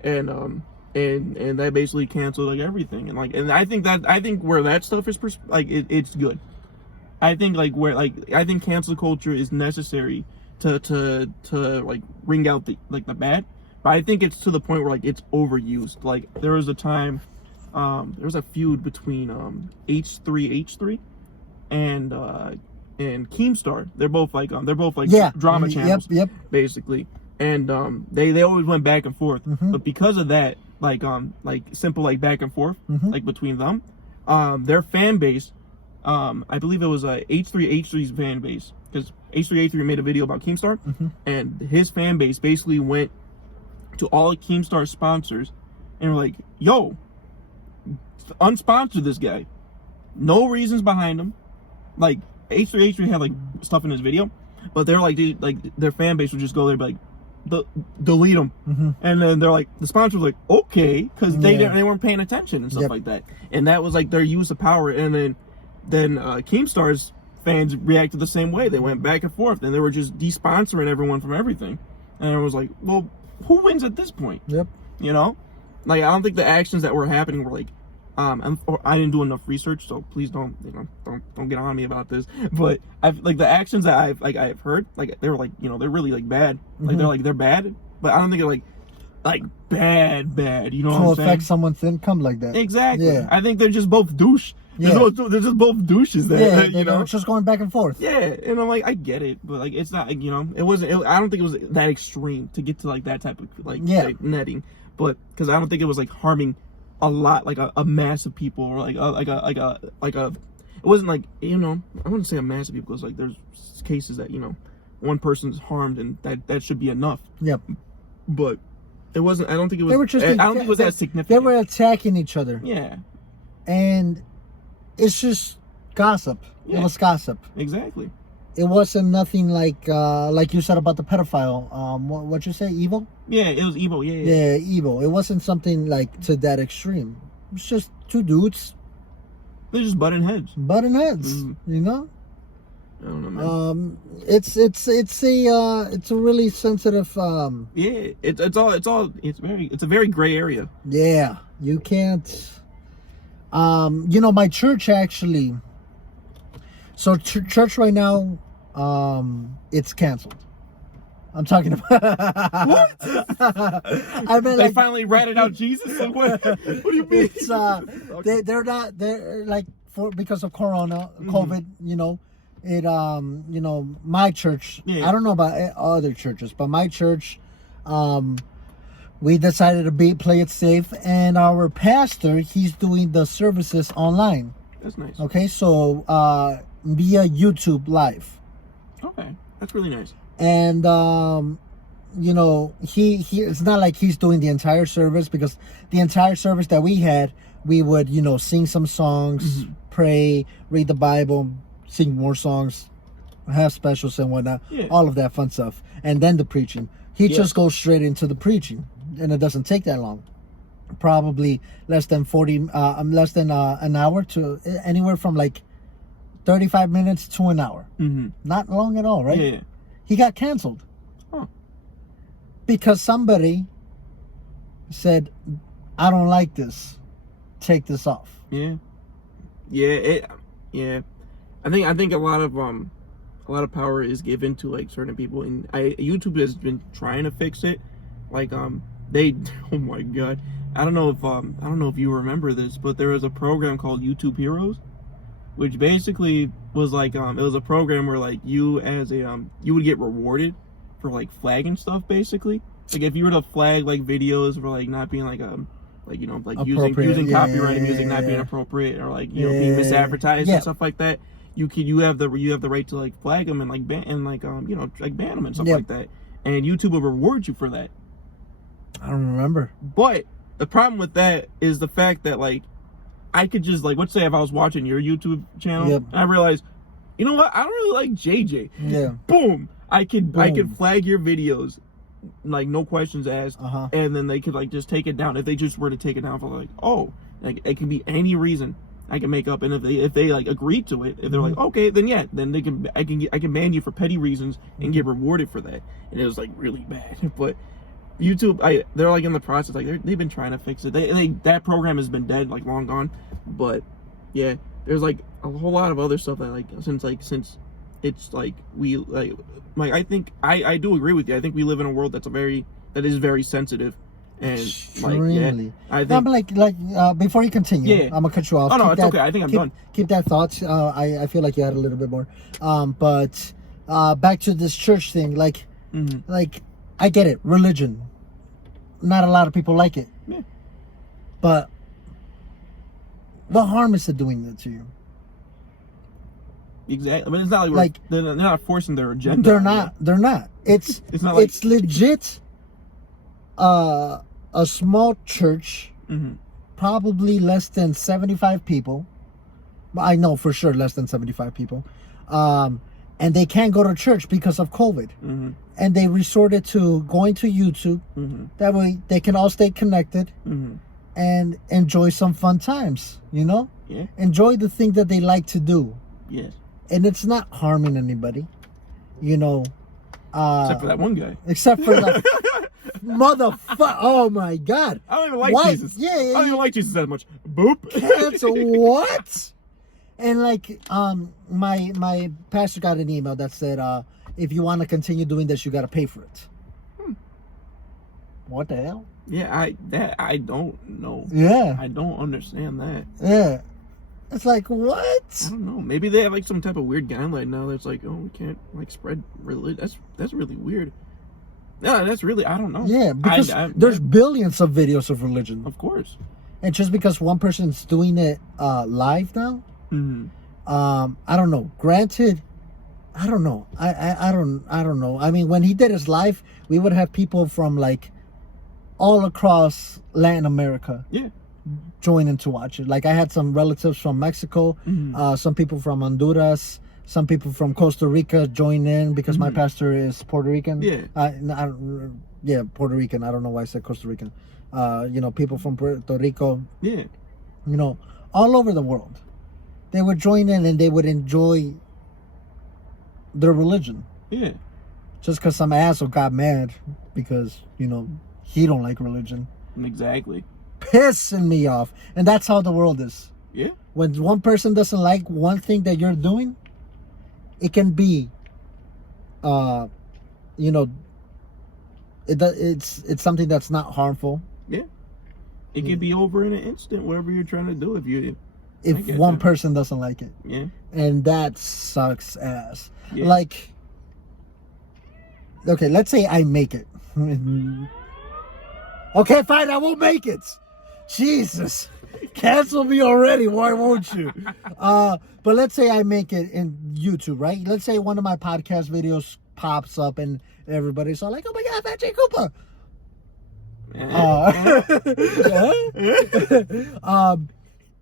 and that basically canceled like everything. And I think where that stuff is like it's good. I think I think cancel culture is necessary to like ring out the bad, but I think it's to the point where like it's overused. Like there was a time, there was a feud between H3 and Keemstar. They're both like drama channels, basically, and they always went back and forth. But because of that, like simple like back and forth like between them, their fan base. I believe it was H3's fan base, because H3 made a video about Keemstar, and his fan base basically went to all of Keemstar's sponsors and were like, yo, unsponsor this guy. No reasons behind him. Like H3 had like stuff in his video, but they're like, dude, like their fan base would just go there and be like, delete them. And then they're like, the sponsor was like, okay, because they weren't paying attention and stuff like that. And that was like their use of power. And then Keemstar's fans reacted the same way. They went back and forth, and they were just de-sponsoring everyone from everything. And it was like, well, who wins at this point? You know, like I don't think the actions that were happening were like, I didn't do enough research, so please don't get on me about this. But I've like the actions that I've heard, like they were like, you know, they're really like bad. Like they're bad, but I don't think they're like bad. You know what I'm saying? To affect someone's income like that. Exactly. Yeah. I think they're just both douche. They're just both douches there. Yeah, you know, just going back and forth. Yeah, and I'm like, I get it, but like, it's not, you know, it wasn't. I don't think it was that extreme to get to like that type of like netting, but because I don't think it was like harming a lot, like a mass of people, or like a it wasn't like, you know, I wouldn't say a mass of people, because like there's cases that, you know, one person's harmed and that should be enough. But it wasn't. I don't think it was. They were just. I don't think it was that significant. They were attacking each other. Yeah. And it's just gossip. It was gossip. Exactly. It wasn't nothing like you said about the pedophile. What you say, evil? Yeah, it was evil. Yeah, evil. It wasn't something like to that extreme. It's just two dudes. They're just butting heads. You know. I don't know, man. It's a really sensitive. Yeah, it's a very gray area. Yeah, you can't. You know, my church actually. So church right now, it's canceled. I'm talking about. What? I mean, they finally ratted out Jesus. Like, what do you mean? It's they're like because of Corona, COVID. You know, it you know, my church. I don't know about other churches, but my church, we decided to play it safe, and our pastor, he's doing the services online. That's nice. Okay, so via YouTube Live. Okay, that's really nice. And you know, he it's not like he's doing the entire service, because the entire service that we had, we would, you know, sing some songs, pray, read the Bible, sing more songs, have specials and whatnot, all of that fun stuff, and then the preaching. He just goes straight into the preaching, and it doesn't take that long. Probably less than an hour, to anywhere from like 35 minutes to an hour. Not long at all, right? Yeah. He got canceled. Because somebody said, I don't like this. Take this off. Yeah. I think a lot of power is given to like certain people, and YouTube has been trying to fix it. Like oh my god. I don't know if you remember this, but there was a program called YouTube Heroes, which basically was like it was a program where like you as a you would get rewarded for like flagging stuff, basically. Like if you were to flag like videos for like not being like you know, like using copyrighted music not being appropriate, or like, you know, being misadvertised and stuff like that, you have the right to like flag them and like ban you know, like ban them and stuff like that, and YouTube will reward you for that. I don't remember. But the problem with that is the fact that like I could just like, let's say if I was watching your YouTube channel and I realized, you know what, I don't really like JJ. Boom. I could flag your videos, like no questions asked, and then they could like just take it down. If they just were to take it down for like, oh, like it can be any reason I can make up, and if they like agree to it, if they're like, okay, then then I can ban you for petty reasons and get rewarded for that. And it was like really bad. But YouTube, they're like in the process, like they've been trying to fix it. That program has been dead, like long gone. But yeah, there's like a whole lot of other stuff that like since it's like we like I think I do agree with you. I think we live in a world that is very sensitive, and extremely. I think like before you continue, I'm gonna cut you off. Oh no, it's okay. I think I'm done. Keep that thought. I feel like you had a little bit more. But back to this church thing, like I get it, religion. Not a lot of people like it. Yeah. But what harm is it doing that to you? Exactly. I mean, it's not like they're not forcing their agenda. They're not. It's not like, it's legit. A small church probably less than 75 people. I know for sure less than 75 people. And they can't go to church because of COVID. Mm-hmm. And they resorted to going to YouTube. Mm-hmm. That way they can all stay connected Mm-hmm. and enjoy some fun times, you know? Yeah. Enjoy the thing that they like to do. Yes. And it's not harming anybody, you know? Except for that one guy. Except for the motherfucker. Oh my God. I don't even like Why? Jesus. Yeah, I don't even like Jesus that much. Boop. Cancel what? And like, my pastor got an email that said, if you want to continue doing this, you got to pay for it. What the hell? Yeah, I don't know. Yeah. I don't understand that. Yeah. It's like, what? I don't know. Maybe they have like some type of weird guideline now that's like, oh, we can't like spread religion. That's really weird. No, that's really, I don't know. Yeah, because there's billions of videos of religion. Of course. And just because one person's doing it live now, Mm-hmm. I don't know. Granted, I don't know. I don't know. I mean, when he did his live, we would have people from like all across Latin America. Yeah. Join in to watch it. Like I had some relatives from Mexico, some people from Honduras, some people from Costa Rica join in because my pastor is Puerto Rican. Yeah. Puerto Rican. I don't know why I said Costa Rican. You know, people from Puerto Rico. Yeah. You know, all over the world. They would join in and they would enjoy their religion. Yeah. Just because some asshole got mad because, you know, he don't like religion. Exactly. Pissing me off. And that's how the world is. Yeah. When one person doesn't like one thing that you're doing, it can be, you know, it's something that's not harmful. Yeah. It could be over in an instant, whatever you're trying to do. If one person doesn't like it. Yeah. And that sucks ass. Yeah. Like, okay, let's say I make it. Okay, fine, I won't make it. Jesus. Cancel me already, why won't you? But let's say I make it in YouTube, right? Let's say one of my podcast videos pops up and everybody's all like, oh my God, Phat Koopa.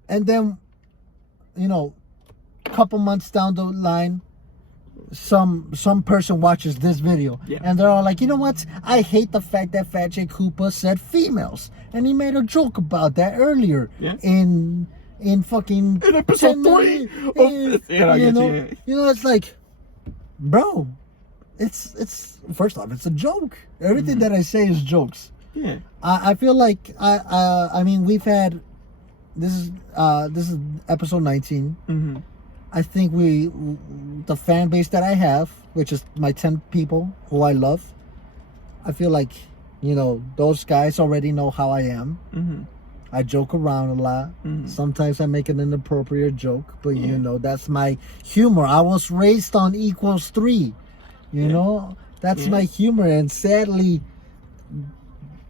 And then, you know, a couple months down the line, some person watches this video and they're all like, you know what? I hate the fact that Phat Koopa said females, and he made a joke about that earlier in fucking in episode 3. You know, it's like, bro, it's first off, it's a joke. Everything that I say is jokes. Yeah. I feel like I mean, we've had this is episode 19. Mm-hmm. I think the fan base that I have, which is my 10 people who I love, I feel like, you know, those guys already know how I am. Mm-hmm. I joke around a lot. Mm-hmm. Sometimes I make an inappropriate joke, but you know, that's my humor. I was raised on equals 3. You know, that's my humor, and sadly,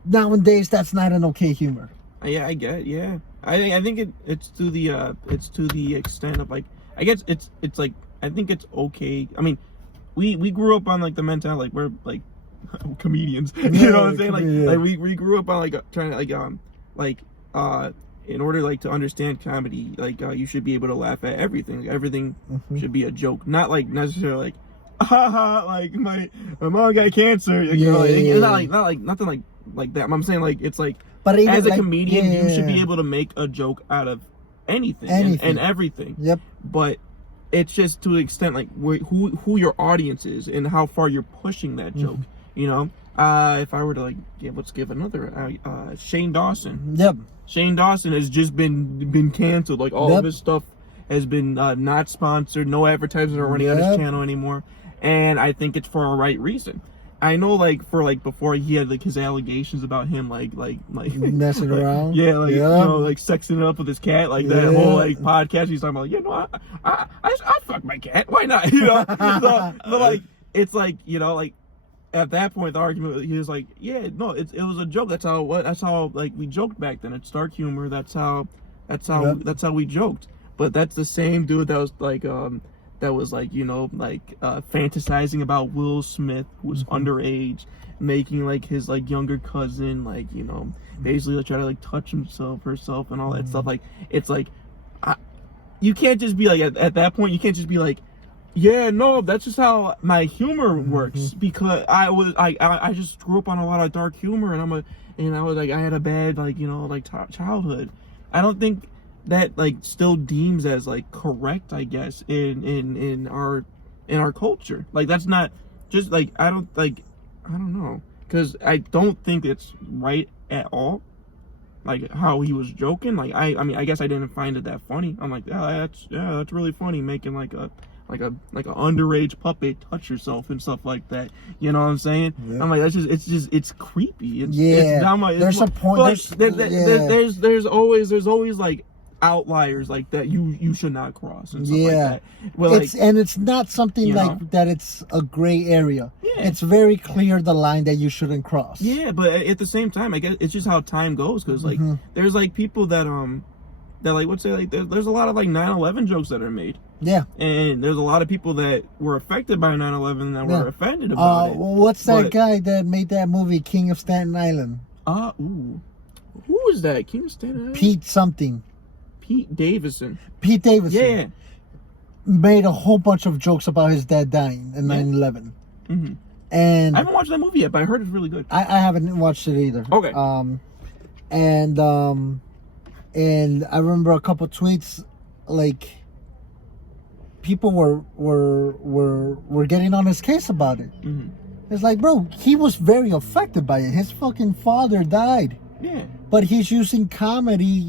nowadays that's not an okay humor. Yeah, I get. Yeah, I think it's to the extent of like, I guess it's like, I think it's okay. I mean, we grew up on like the mentality, like we're like comedians. You know what I'm saying? Like we grew up on like trying to like in order like to understand comedy, like you should be able to laugh at everything. Like, everything should be a joke, not like necessarily like, haha, like my mom got cancer. You know, like nothing like that. I'm saying like it's like, but as a comedian, you should be able to make a joke out of anything. And everything. Yep. But it's just to the extent like who your audience is and how far you're pushing that joke. You know, if I were to like let's give another Shane Dawson. Yep. Shane Dawson has just been canceled. Like all of his stuff has been not sponsored. No advertisers are running on his channel anymore. And I think it's for a right reason. I know, like, for, like, before he had, like, his allegations about him, like messing around. Yeah, like, you know, like, sexing it up with his cat, like, that whole, like, podcast. He's talking about, like, yeah, no, I fuck my cat. Why not? You know? So, like, it's like, you know, like, at that point, the argument, he was like, yeah, no, it was a joke. That's how, like, we joked back then. It's dark humor. That's how we joked. But that's the same dude that was, like, you know, like fantasizing about Will Smith, who was underage, making like his like younger cousin, like, you know, basically like, try to like touch himself, herself, and all that stuff. Like it's like, you can't just be like at that point. You can't just be like, yeah, no, that's just how my humor works because I just grew up on a lot of dark humor, and I had a bad like like childhood. I don't think that like still deems as like correct, I guess, in our culture. Like that's not just like I don't know, because I don't think it's right at all. Like how he was joking. Like I mean I guess I didn't find it that funny. I'm like, that's really funny, making like an underage puppet touch yourself and stuff like that. You know what I'm saying? Yeah. I'm like, it's creepy. There's a point. There's always like outliers like that you should not cross and stuff like that. Well, it's not something like that. It's a gray area. Yeah. It's very clear the line that you shouldn't cross. Yeah, but at the same time, I guess it's just how time goes, because like there's like people that like would say like there's a lot of like 9/11 jokes that are made. Yeah. And there's a lot of people that were affected by 9/11 that were offended about it. What's that guy that made that movie King of Staten Island? Who is that? King of Staten Island? Pete something. Pete Davidson. Yeah. Made a whole bunch of jokes about his dad dying in 9/11. Mm-hmm. And I haven't watched that movie yet, but I heard it's really good. I haven't watched it either. Okay. And I remember a couple tweets, like people were getting on his case about it. Mm-hmm. It's like, bro, he was very affected by it. His fucking father died. Yeah. But he's using comedy,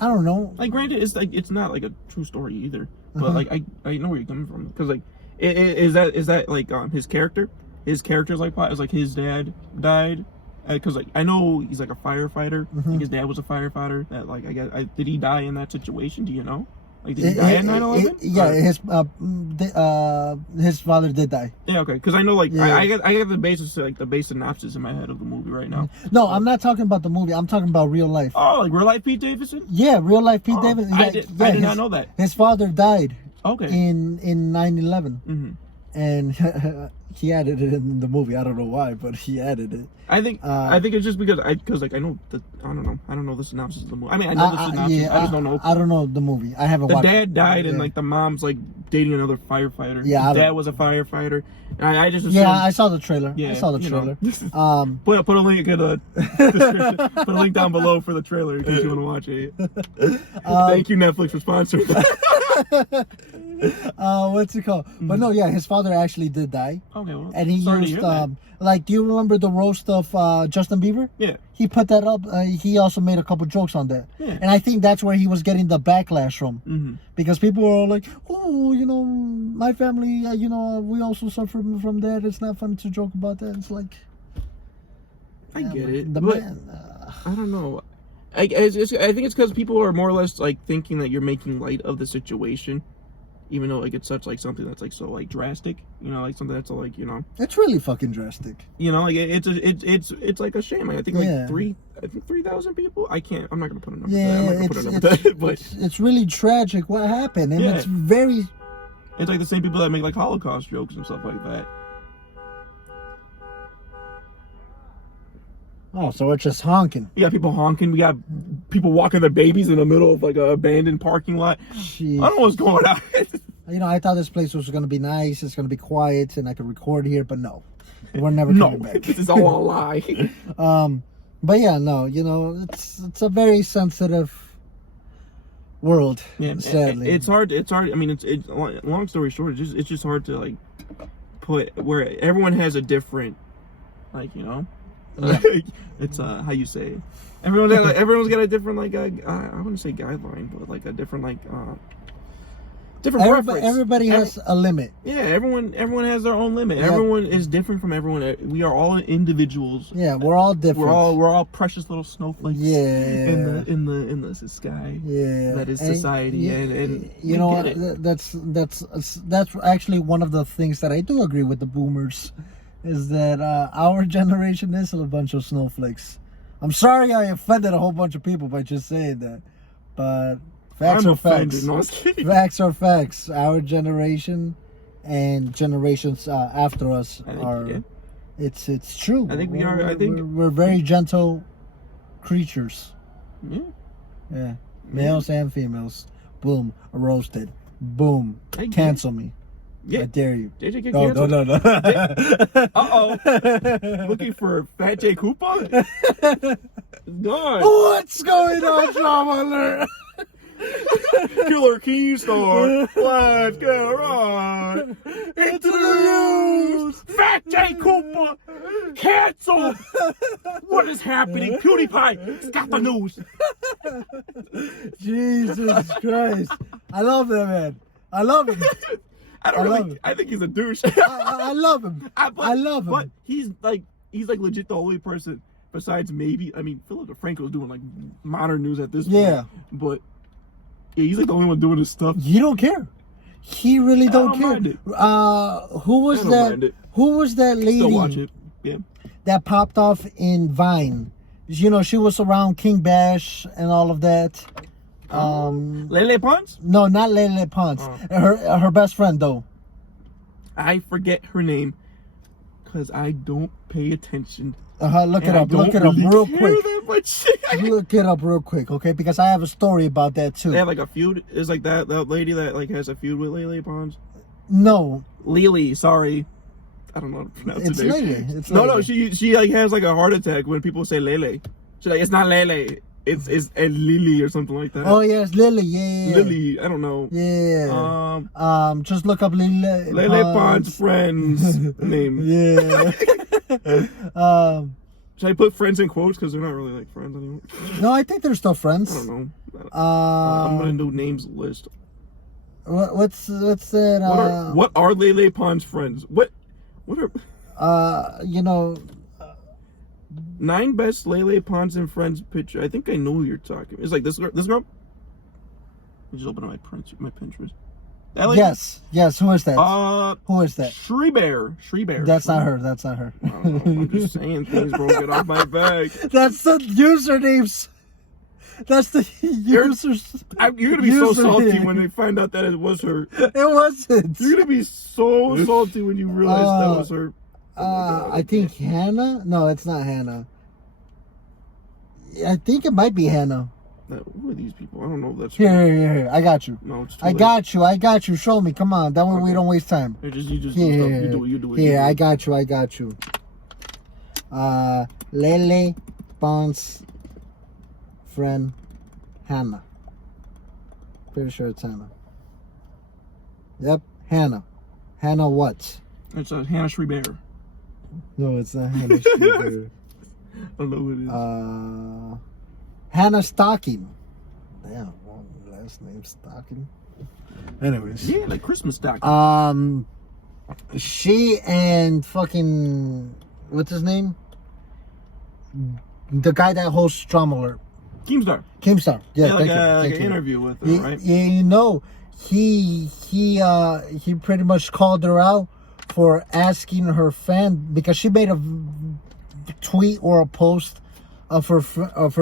I don't know. Like, granted, it's not like a true story either. But like, I know where you're coming from, because like, is that like his character? His character's like plot is like his dad died, because like I know he's like a firefighter. Like his dad was a firefighter. That like I guess did he die in that situation? Do you know? Like, did he die at 9/11? Yeah, his father did die. Yeah, okay. Because I know, like, I got the base synopsis in my head of the movie right now. No, I'm not talking about the movie. I'm talking about real life. Oh, like real life Pete Davidson? Yeah, real life Pete Davidson. I did not know that. His father died. Okay. In 9/11. And he added it in the movie. I don't know why, but he added it. I think it's just because I don't know the synopsis of the movie. I mean, I know the synopsis. I just don't know. I don't know the movie. I haven't watched it. The dad died, and like the mom's like dating another firefighter. Yeah, his dad was a firefighter. And I just assumed, I saw the trailer. Yeah, I saw the trailer. Put a link in the description. Put a link down below for the trailer in case you want to watch it. Thank you, Netflix, for sponsoring that. What's it called? But no, his father actually did die. Okay, well, and he used like, do you remember the roast of Justin Bieber? Yeah. He put that up. He also made a couple jokes on that. Yeah. And I think that's where he was getting the backlash from. Because people were all like, oh, my family, we also suffer from that. It's not fun to joke about that. It's like, I get it. I don't know. I think it's because people are more or less like thinking that you're making light of the situation, even though like it's such like something that's like so like drastic, like something that's like it's really fucking drastic. Like it's like a shame. Like, I think like 3,000 people. I'm not gonna put a number. It's really tragic what happened, and it's very. It's like the same people that make like Holocaust jokes and stuff like that. Oh, so it's just honking. We got people honking. We got people walking their babies in the middle of like an abandoned parking lot. Jeez. I don't know what's going on. I thought this place was going to be nice. It's going to be quiet and I could record here, but no. We're never coming back. This is all a lie. But yeah, no, it's a very sensitive world, sadly. It's hard. I mean, it's long story short, it's just hard to like put where everyone has a different, like, it's how you say it. Everyone's got a different like I wouldn't say guideline, but like a different like different preference. Everybody has a limit. Yeah, everyone has their own limit. Everyone is different from everyone. We are all individuals. Yeah, we're all different. We're all precious little snowflakes. Yeah. In the sky. Yeah. That is society, and that's actually one of the things that I do agree with the boomers. Is that our generation is a bunch of snowflakes. I'm sorry I offended a whole bunch of people by just saying that. But facts are facts. No, I was kidding. Facts are facts. Our generation and generations after us It's true. I think we are. I think we're very gentle creatures. Yeah. Yeah, males and females. Boom, roasted. Boom, I get cancel me. Yeah. I dare you. JJ get No, canceled. no. Uh-oh. Looking for Fat J Koopa? God. What's going on, drama alert? Killer Keystar. Let's get right into the news. Fat J Koopa canceled. What is happening? PewDiePie, stop the news. Jesus Christ. I love that man. I love him. I think he's a douche. I love him. I love him. But he's like legit the only person besides maybe, I mean, Philip DeFranco's doing like modern news at this point. Yeah. But yeah, he's like the only one doing his stuff. You don't care. He really don't care. Mind it. Who was that? Who was that lady? Still watch it. Yeah. That popped off in Vine. You know, she was around King Bash and all of that. Lele Pons? No, not Lele Pons. Her best friend though. I forget her name because I don't pay attention. Look it up. Look it up real quick. Look it up real quick, okay? Because I have a story about that too. They have like a feud. Is like that lady that like has a feud with Lele Pons? No. Lily, sorry. I don't know how to pronounce it's her name. Lele. It's no, Lele. no, she like has like a heart attack when people say Lele. She's like, it's not Lele. It's a Lily or something like that. Oh yeah, it's Lily. Yeah. Lily, I don't know. Yeah. Just look up Lele Pons' friends name. Yeah. Should I put friends in quotes because they're not really like friends anymore? No, I think they're still friends. I don't know. I'm gonna do names list. What's that? What are Lele Pons' friends? What are? You know. 9 best Lele Pons and friends picture. I think I know who you're talking. It's like this girl. This girl. I just open up my Pinterest. Yes. Who is that? Who is that? Shreebear. That's not her. That's not her. I don't know. I'm just saying things, bro. Get off my back. That's the usernames. That's the users. You're gonna be so salty when they find out that it was her. It wasn't. You're gonna be so salty when you realize that was her. I think Hannah. No, it's not Hannah. I think it might be Hannah. Who are these people? I don't know if that's here. I got you. No, it's too I late. got you. Show me. Come on. That way we don't waste time. You just do stuff. You do it. Here, I got you. Lele Pons' friend Hannah. Pretty sure it's Hannah. Yep, Hannah. Hannah what? It's Hannah Shreebear. No, it's not Hannah Shreebear. I don't know who it is. Hannah Stocking. Damn, wrong last name Stocking. Anyways. Yeah, like Christmas stocking. She and fucking what's his name? The guy that hosts Drama Alert. Keemstar. Yeah, like an interview with her, right? Yeah, you know, he pretty much called her out for asking her fan because she made a tweet or a post of her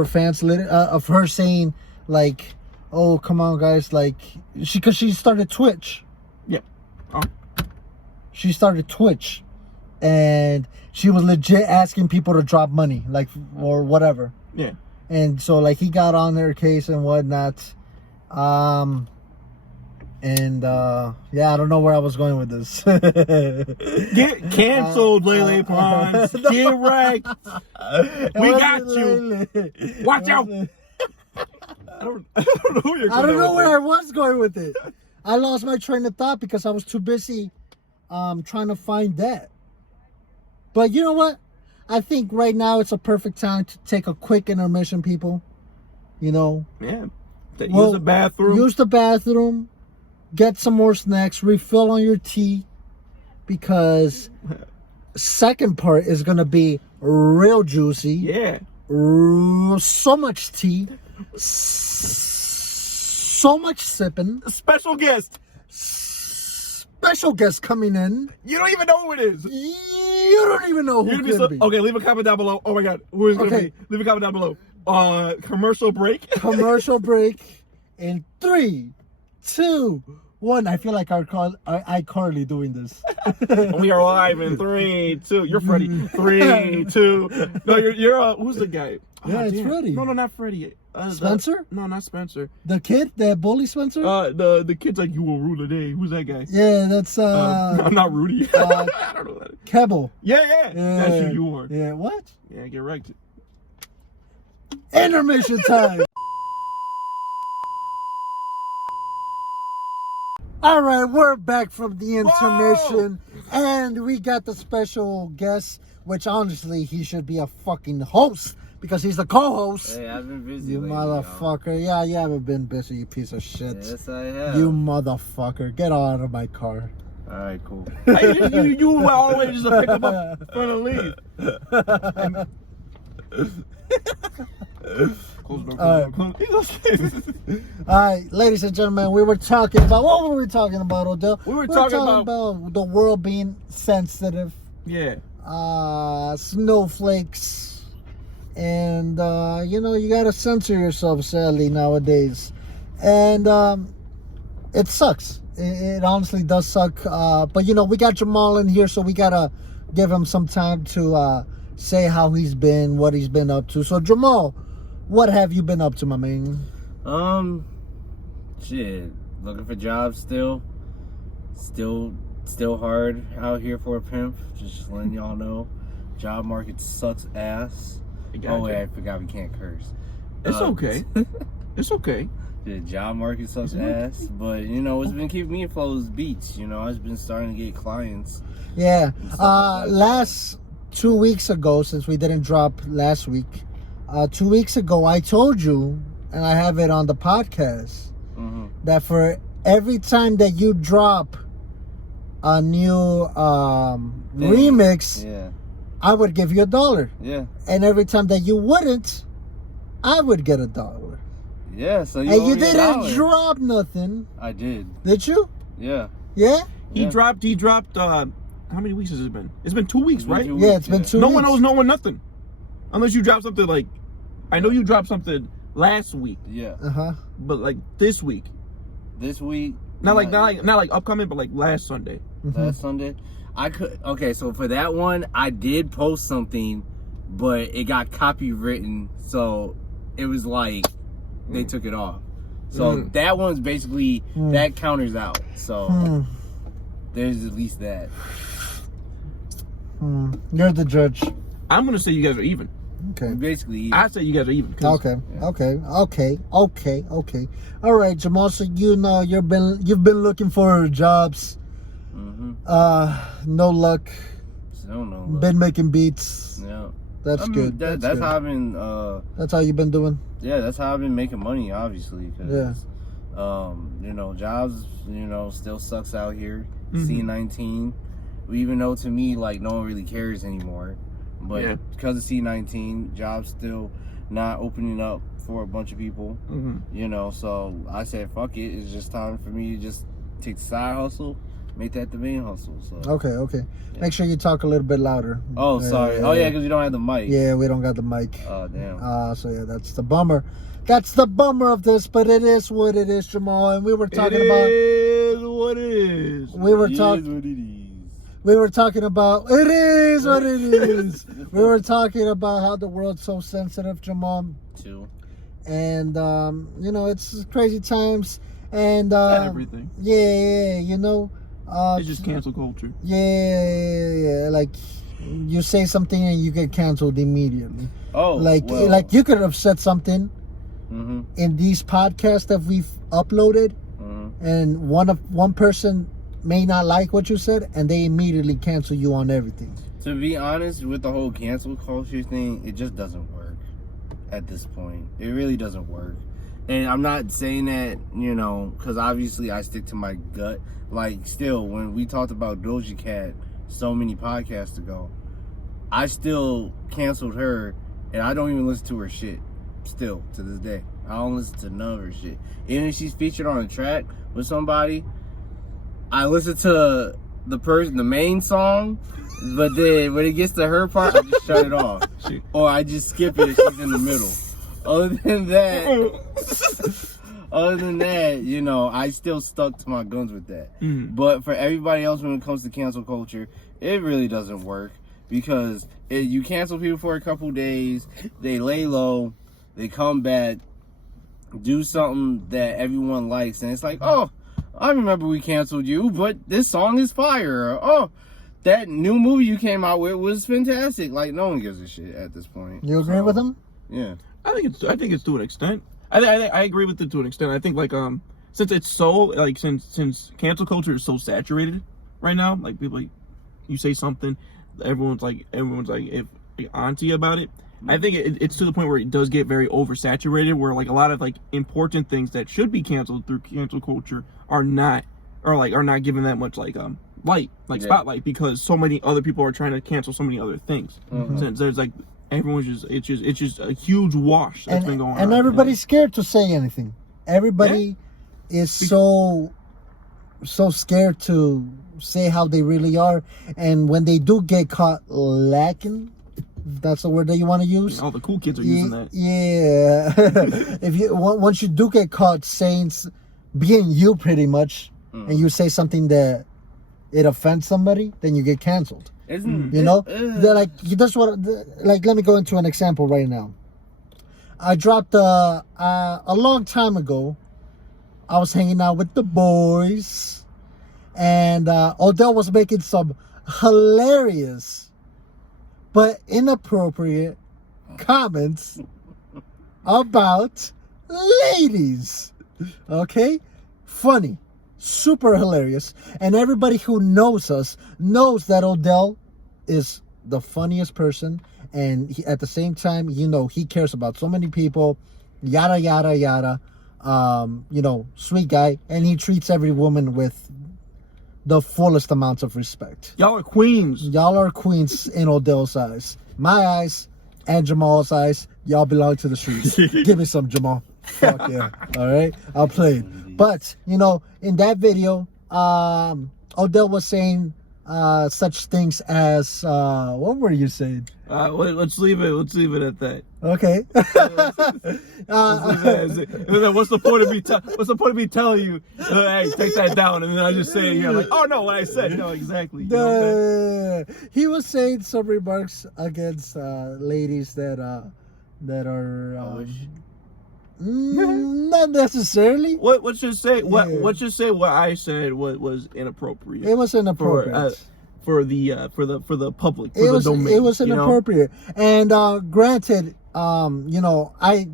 fans of her saying like, "Oh, come on, guys!" Like because she started Twitch. Yeah. Oh. She started Twitch, and she was legit asking people to drop money, like or whatever. Yeah. And so like he got on their case and whatnot. Yeah, I don't know where I was going with this. Get canceled, Lele Pons. No. Get wrecked. We got you. Watch out. I don't know where you're going. I don't know where I was going with it. I lost my train of thought because I was too busy trying to find that. But you know what? I think right now it's a perfect time to take a quick intermission, people. You know? Yeah. Use the bathroom. Use the bathroom. Get some more snacks. Refill on your tea. Because second part is going to be real juicy. Yeah. So much tea. So much sipping. Special guest. Special guest coming in. You don't even know who it is. You don't even know who it could be. Okay, leave a comment down below. Oh my God, who is going to be? Leave a comment down below. Commercial break. Commercial break in 3, 2, One, I feel like iCarly doing this. We are live in 3, 2. You're Freddie. 3, 2. No, you're who's the guy? Yeah, it's damn. Freddie. No, not Freddie. Spencer? No, not Spencer. The kid, that bully Spencer? The kid's like, you will rule the day. Who's that guy? Yeah, that's I'm not Rudy. I don't know that. Kebble. Yeah. That's who you are. Yeah, what? Yeah, get right. Intermission time. All right, we're back from the intermission, and we got the special guest, which honestly, he should be a fucking host because he's the co-host. Hey, I've been busy. You lately, motherfucker. Yeah, you haven't been busy, you piece of shit. Yes, I have. You motherfucker. Get out of my car. All right, cool. you were always just to pick him up and leave. All right, ladies and gentlemen, we were talking about, what were we talking about, Odell? We were talking about the world being sensitive, Yeah. snowflakes, and you gotta censor yourself, sadly, nowadays, and it sucks. It honestly does suck, but we got Jamal in here, so we gotta give him some time to say how he's been, what he's been up to. So Jamal, what have you been up to, my man? Shit, looking for jobs still hard out here for a pimp. Just letting y'all know, job market sucks ass. Oh wait, I forgot we can't curse. It's okay. It's okay. The job market sucks ass, but it's been keeping me afloat is beats. I've been starting to get clients. Yeah. and stuff like that. Last 2 weeks ago, since we didn't drop last week, 2 weeks ago, I told you, and I have it on the podcast, that for every time that you drop a new remix, Yeah. I would give you $1. Yeah. And every time that you wouldn't, I would get $1. Yeah. So you And owe you me didn't $1. drop nothing, I did. did you? Yeah. Yeah? He Yeah. dropped how many weeks has it been? It's been 2 weeks, right? Yeah, it's been 2 No weeks. one owes no one nothing. Unless you drop something like, I know you dropped something last week, Yeah. Uh-huh. but like this week. This week. Not like upcoming, but like last Sunday. Last Sunday. Okay, so for that one, I did post something, but it got copywritten, so it was like they took it off. So that one's basically that counters out. So there's at least that. You're the judge. I'm gonna say you guys are even. Okay. Basically, I say you guys are even. 'Cause Okay. All right, Jamal. So you've been looking for jobs. No luck. Still no. Been making beats. Yeah. That's good. That's good. how I've been. That's how you've been doing. Yeah, that's how I've been making money. Obviously, cause, jobs. Still sucks out here. C19. Even though to me, like, no one really cares anymore. But because of C19, jobs still not opening up for a bunch of people. So I said, fuck it. It's just time for me to just take the side hustle, make that the main hustle. So Okay. Yeah. Make sure you talk a little bit louder. Oh, sorry. Because you don't have the mic. Yeah, we don't got the mic. Oh, damn. So yeah, that's the bummer. That's the bummer of this, but it is what it is, Jamal. And we were talking about. It is what it is. We were It talking. is what it is. We were talking about. It is what it is. We were talking about how the world's so sensitive, Jamal. Too. And it's crazy times. And Not everything. Yeah. It's just cancel culture. Yeah. Like you say something and you get canceled immediately. Oh, Like you could have said something in these podcasts that we've uploaded, and one person may not like what you said, and they immediately cancel you on everything. To be honest, with the whole cancel culture thing, it just doesn't work at this point. It really doesn't work. And I'm not saying that, because obviously I stick to my gut. Like, still, when we talked about Doja Cat so many podcasts ago, I still canceled her, and I don't even listen to her shit. Still, to this day. I don't listen to none of her shit. Even if she's featured on a track with somebody, I listen to the main song, but then when it gets to her part, I just shut it off. Or I just skip it if she's in the middle. Other than that, Other than that, you know, I still stuck to my guns with that. But for everybody else, when it comes to cancel culture, it really doesn't work because you cancel people for a couple days, they lay low, they come back, do something that everyone likes, and it's like, oh, I remember we canceled you, but this song is fire. Or, oh, that new movie you came out with was fantastic. Like, no one gives a shit at this point. You agree with him? Yeah. I think it's to an extent. I agree with it to an extent. I think like since it's so like since cancel culture is so saturated right now, like people like, you say something, everyone's like if auntie about it. I think it's to the point where it does get very oversaturated, where like a lot of like important things that should be canceled through cancel culture are not given that much like spotlight, because so many other people are trying to cancel so many other things. Since there's like everyone's it's just a huge wash that's been going on, and everybody's scared to say anything. Everybody is so scared to say how they really are, and when they do get caught lacking, that's the word that you want to use. All the cool kids are using that. Yeah. If you once you do get caught being you pretty much, and you say something that it offends somebody, then you get canceled. You know, they're like, that's what. Like, let me go into an example right now. I dropped a long time ago. I was hanging out with the boys, and Odell was making some hilarious but inappropriate comments about ladies. Okay, funny. Super hilarious, and everybody who knows us knows that Odell is the funniest person, and at the same time, you know, he cares about so many people, yada yada yada. You know, sweet guy, and he treats every woman with the fullest amounts of respect. Y'all are queens. Y'all are queens in Odell's eyes, my eyes, and Jamal's eyes. Y'all belong to the streets. Give me some, Jamal. Fuck yeah. All right, I'll play it. But, you know, in that video, Odell was saying such things as, what were you saying? Let's leave it at that. Okay. What's the point of me telling you, hey, take that down, and then I just say it here, I'm like, oh no, what I said, no, exactly. You know he was saying some remarks against ladies that are not necessarily. Let's just say what I said was inappropriate. It was inappropriate for the public. It was inappropriate. And granted, you know, I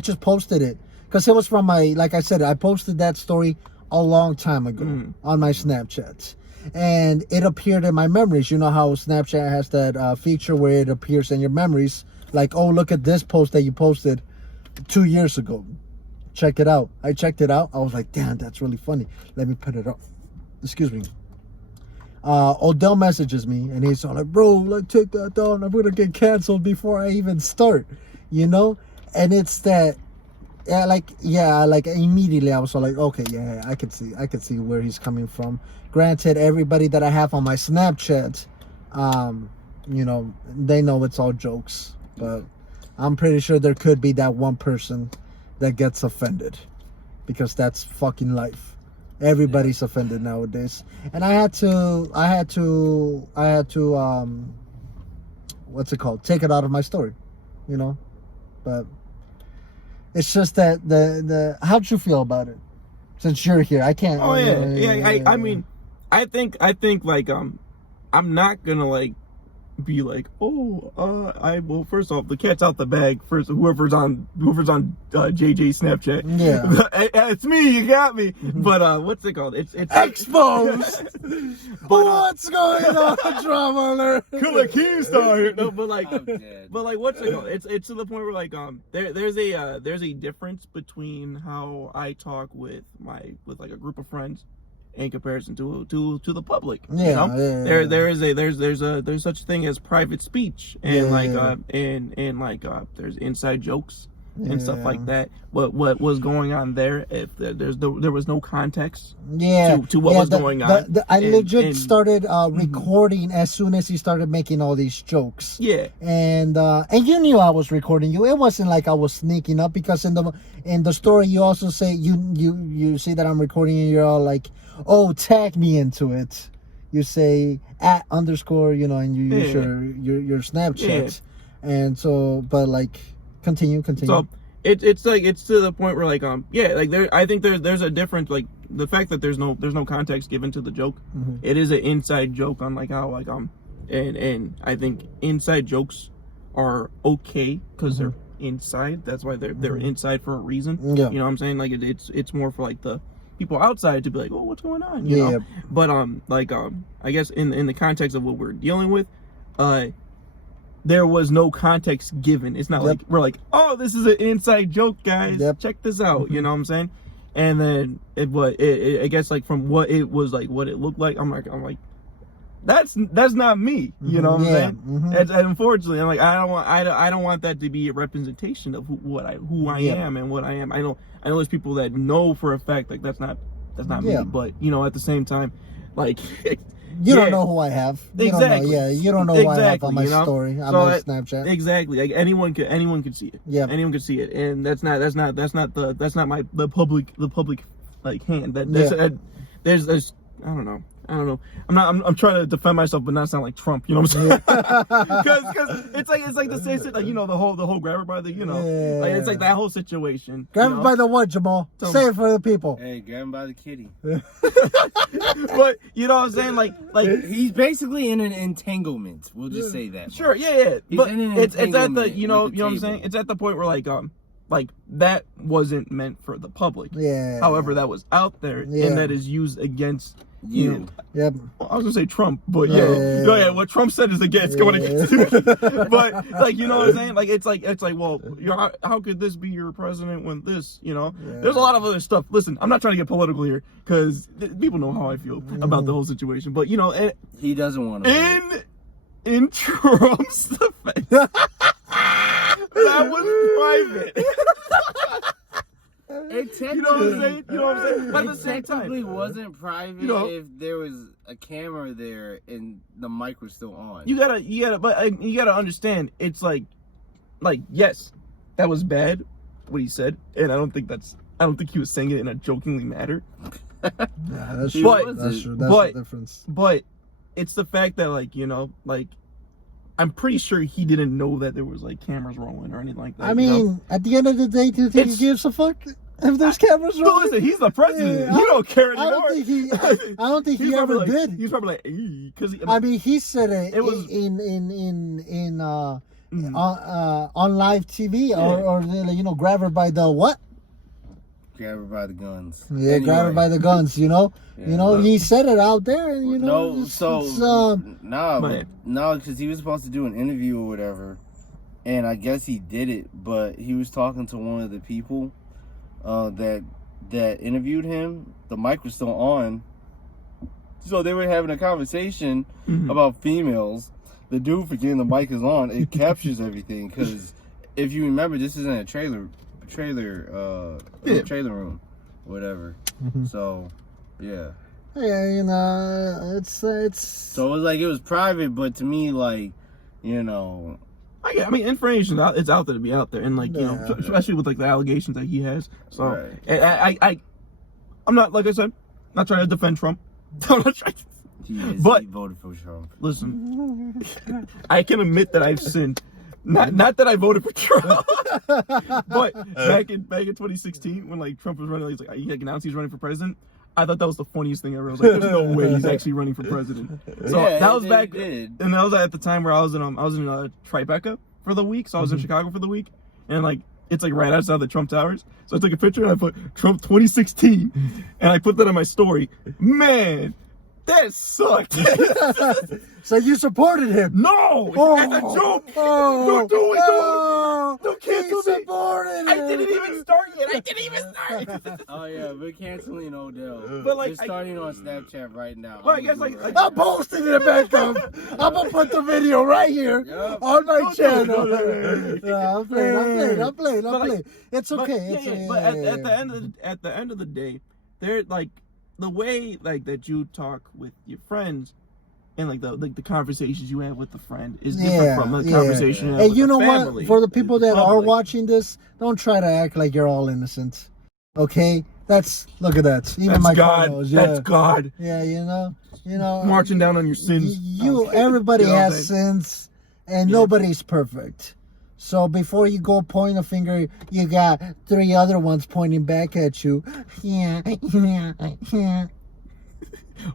just posted it because it was from like I said, I posted that story a long time ago on my Snapchat, and it appeared in my memories. You know how Snapchat has that feature where it appears in your memories, like, oh, look at this post that you posted 2 years ago. Check it out. I checked it out. I was like, damn, that's really funny. Let me put it up. Excuse me. Odell messages me, and he's all like, bro, like, take that down. I'm gonna get canceled before I even start, you know. And it's that, like immediately I was all like, okay, yeah, I could see where he's coming from. Granted, everybody that I have on my Snapchat, you know, they know it's all jokes, but I'm pretty sure there could be that one person that gets offended, because that's fucking life. Everybody's offended nowadays, and I had to what's it called? Take it out of my story, you know. But it's just that the how'd you feel about it? Since you're here, I can't. Oh yeah. I mean, I think like I'm not gonna like be like, well, first off, the cat's out the bag. First, whoever's on JJ Snapchat, yeah, it's me. You got me. But what's it called? It's exposed. But what's going on? Drama alert. Killer Keemstar here. No, but like what's it called? It's to the point where like there's a difference between how I talk with like a group of friends in comparison to the public. Yeah, you know? There's such a thing as private speech, and there's inside jokes and stuff like that. What was going on there? If there was no context to what was going on. I legit started recording as soon as he started making all these jokes. Yeah, and you knew I was recording you. It wasn't like I was sneaking up, because in the story you also say you see that I'm recording and you're all like, oh, tag me into it. You say @ underscore, you know, and you use your Snapchat, and so, but like, continue. So it's like, it's to the point where like I think there's a difference, like the fact that there's no context given to the joke. It is an inside joke on like how like and I think inside jokes are okay because they're inside. That's why they're inside for a reason. Yeah. You know what I'm saying? Like it's more for like the people outside to be like, oh, what's going on? You know? But I guess in the context of what we're dealing with, there was no context given. It's not like we're like, oh, this is an inside joke, guys. Check this out. You know what I'm saying? And then I guess like from what it was like, what it looked like, I'm like, that's not me. You know what I'm saying? And unfortunately, I'm like, I don't want that to be a representation of who I am and what I am. I know there's people that know for a fact like that's not me. But you know, at the same time, like you don't know who I have. You don't know, you don't know who I have on my story, on my Snapchat. Exactly. Like anyone could see it. Yeah. Anyone could see it, and that's not the public like hand. There's I don't know. I'm trying to defend myself, but not sound like Trump. You know what I'm saying? Because it's like the same shit. Like, you know, the whole grab her by the, you know, like it's like that whole situation. Grab her by the what, Jamal? Say it for the people. Hey, grab him by the kitty. But you know what I'm saying? Like he's basically in an entanglement. We'll just say that. Sure, yeah. But it's at the you know what I'm saying? It's at the point where like that wasn't meant for the public. Yeah. However, that was out there, and that is used against you. Yep. Well, I was gonna say Trump, but yeah. What Trump said is against going against you. But like, you know what I'm saying? Like it's like well, how could this be your president when this? You know, there's a lot of other stuff. Listen, I'm not trying to get political here because people know how I feel about the whole situation. But you know, and he doesn't want to. In Trump's defense, that was private. You know what I'm saying? But at the same time, technically wasn't private if there was a camera there and the mic was still on. You gotta understand. It's like yes, that was bad what he said, and I don't think he was saying it in a jokingly manner. That's true. That's the difference. But it's the fact that like, you know, like I'm pretty sure he didn't know that there was like cameras rolling or anything like that. I mean, at the end of the day, do you think he gives a fuck if there's cameras rolling? Listen, he's the president. You don't care anymore. I don't think he ever did. He's probably like, because I mean, he said it was on live TV or you know, grab her by the what? Grab her by the guns. Yeah, anyway. Grab her by the guns, you know? You know, he said it out there, and, you know. Because he was supposed to do an interview or whatever, and I guess he did it, but he was talking to one of the people that interviewed him. The mic was still on. So they were having a conversation about females. The dude forgetting the mic is on, it captures everything, because if you remember, this is in a trailer room, whatever. So, yeah, you know, it's. So it was like it was private, but to me, like, you know, I mean, information it's out there to be out there, and like you know, especially with like the allegations that he has. So, I'm not, like I said, not trying to defend Trump. I'm not trying to. He voted for Trump. Listen, I can admit that I've sinned. Not that I voted for Trump, but back in 2016 when like Trump was running, he announced he's running for president. I thought that was the funniest thing ever. I was like, "There's no way he's actually running for president." So that was back, and that was at the time where I was in Tribeca for the week. So I was in Chicago for the week, and like it's like right outside the Trump Towers. So I took a picture and I put Trump 2016, and I put that on my story. Man, That sucked. So you supported him? No, that's a joke. Don't do it, Don't cancel me. Supported him. I didn't even start yet. Oh yeah, we're canceling Odell. But, like, it's starting on Snapchat right now. Well, I guess, like, I'm posting it back up. I'm gonna put the video right here on my channel. I'm playing. It's okay. But at the end of the day, they're like the way like that you talk with your friends and like the conversations you have with the friend is different from the conversation you have Hey, with you the know family. what? For the people that are public. watching this, don't try to act like you're all innocent. Okay? Look at that. Even That's my God. photos, That's God. Yeah, you know. Marching down on your sins. Everybody You know what I'm has saying? sins, and nobody's perfect. So before you go point a finger, you got 3 other ones pointing back at you. Yeah.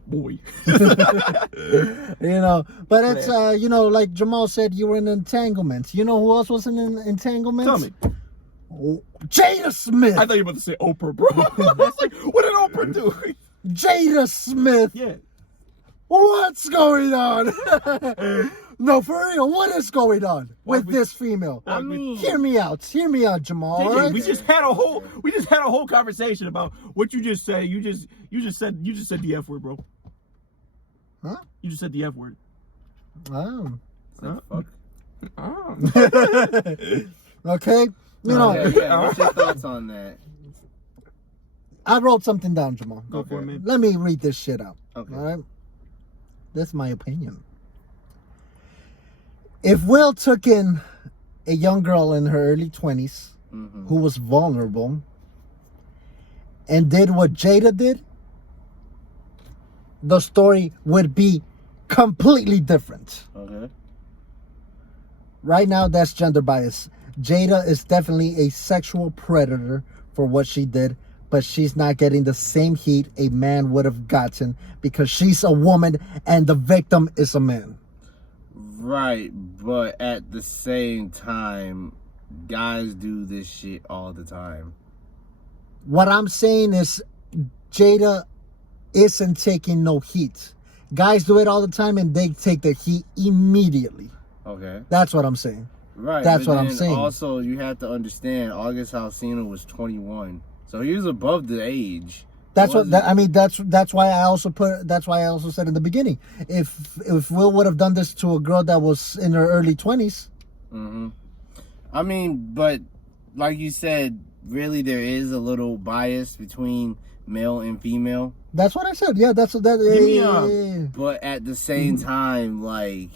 Boy. But it's like Jamal said, you were in entanglements. You know who else was in entanglements? Tell me. Jada Smith. I thought you were about to say Oprah, bro. I was like, what did Oprah do? Jada Smith. Yeah. What's going on? No, for real, what is going on with this female? I mean, hear me out, Jamal. JJ, all right? we just had a whole conversation about what you just said. You just said the F word, bro. Huh? You just said the F word. Oh. Fuck. Oh. Okay. What's your thoughts on that? I wrote something down, Jamal. Go for it, man. Let me read this shit out. Okay. All right. That's my opinion. If Will took in a young girl in her early 20s who was vulnerable and did what Jada did, the story would be completely different. Okay. Right now, that's gender bias. Jada is definitely a sexual predator for what she did, but she's not getting the same heat a man would have gotten because she's a woman and the victim is a man. Right, but at the same time, guys do this shit all the time. What I'm saying is Jada isn't taking no heat. Guys do it all the time and they take the heat immediately. Okay. That's what I'm saying. Right. That's but what I'm then saying. Also, you have to understand, August Alsina was 21, so he was above the age. That's that's why I also said in the beginning, if Will would have done this to a girl that was in her early 20s. I mean, but like you said, really there is a little bias between male and female. That's what I said. Yeah, that's what that. But at the same time, like,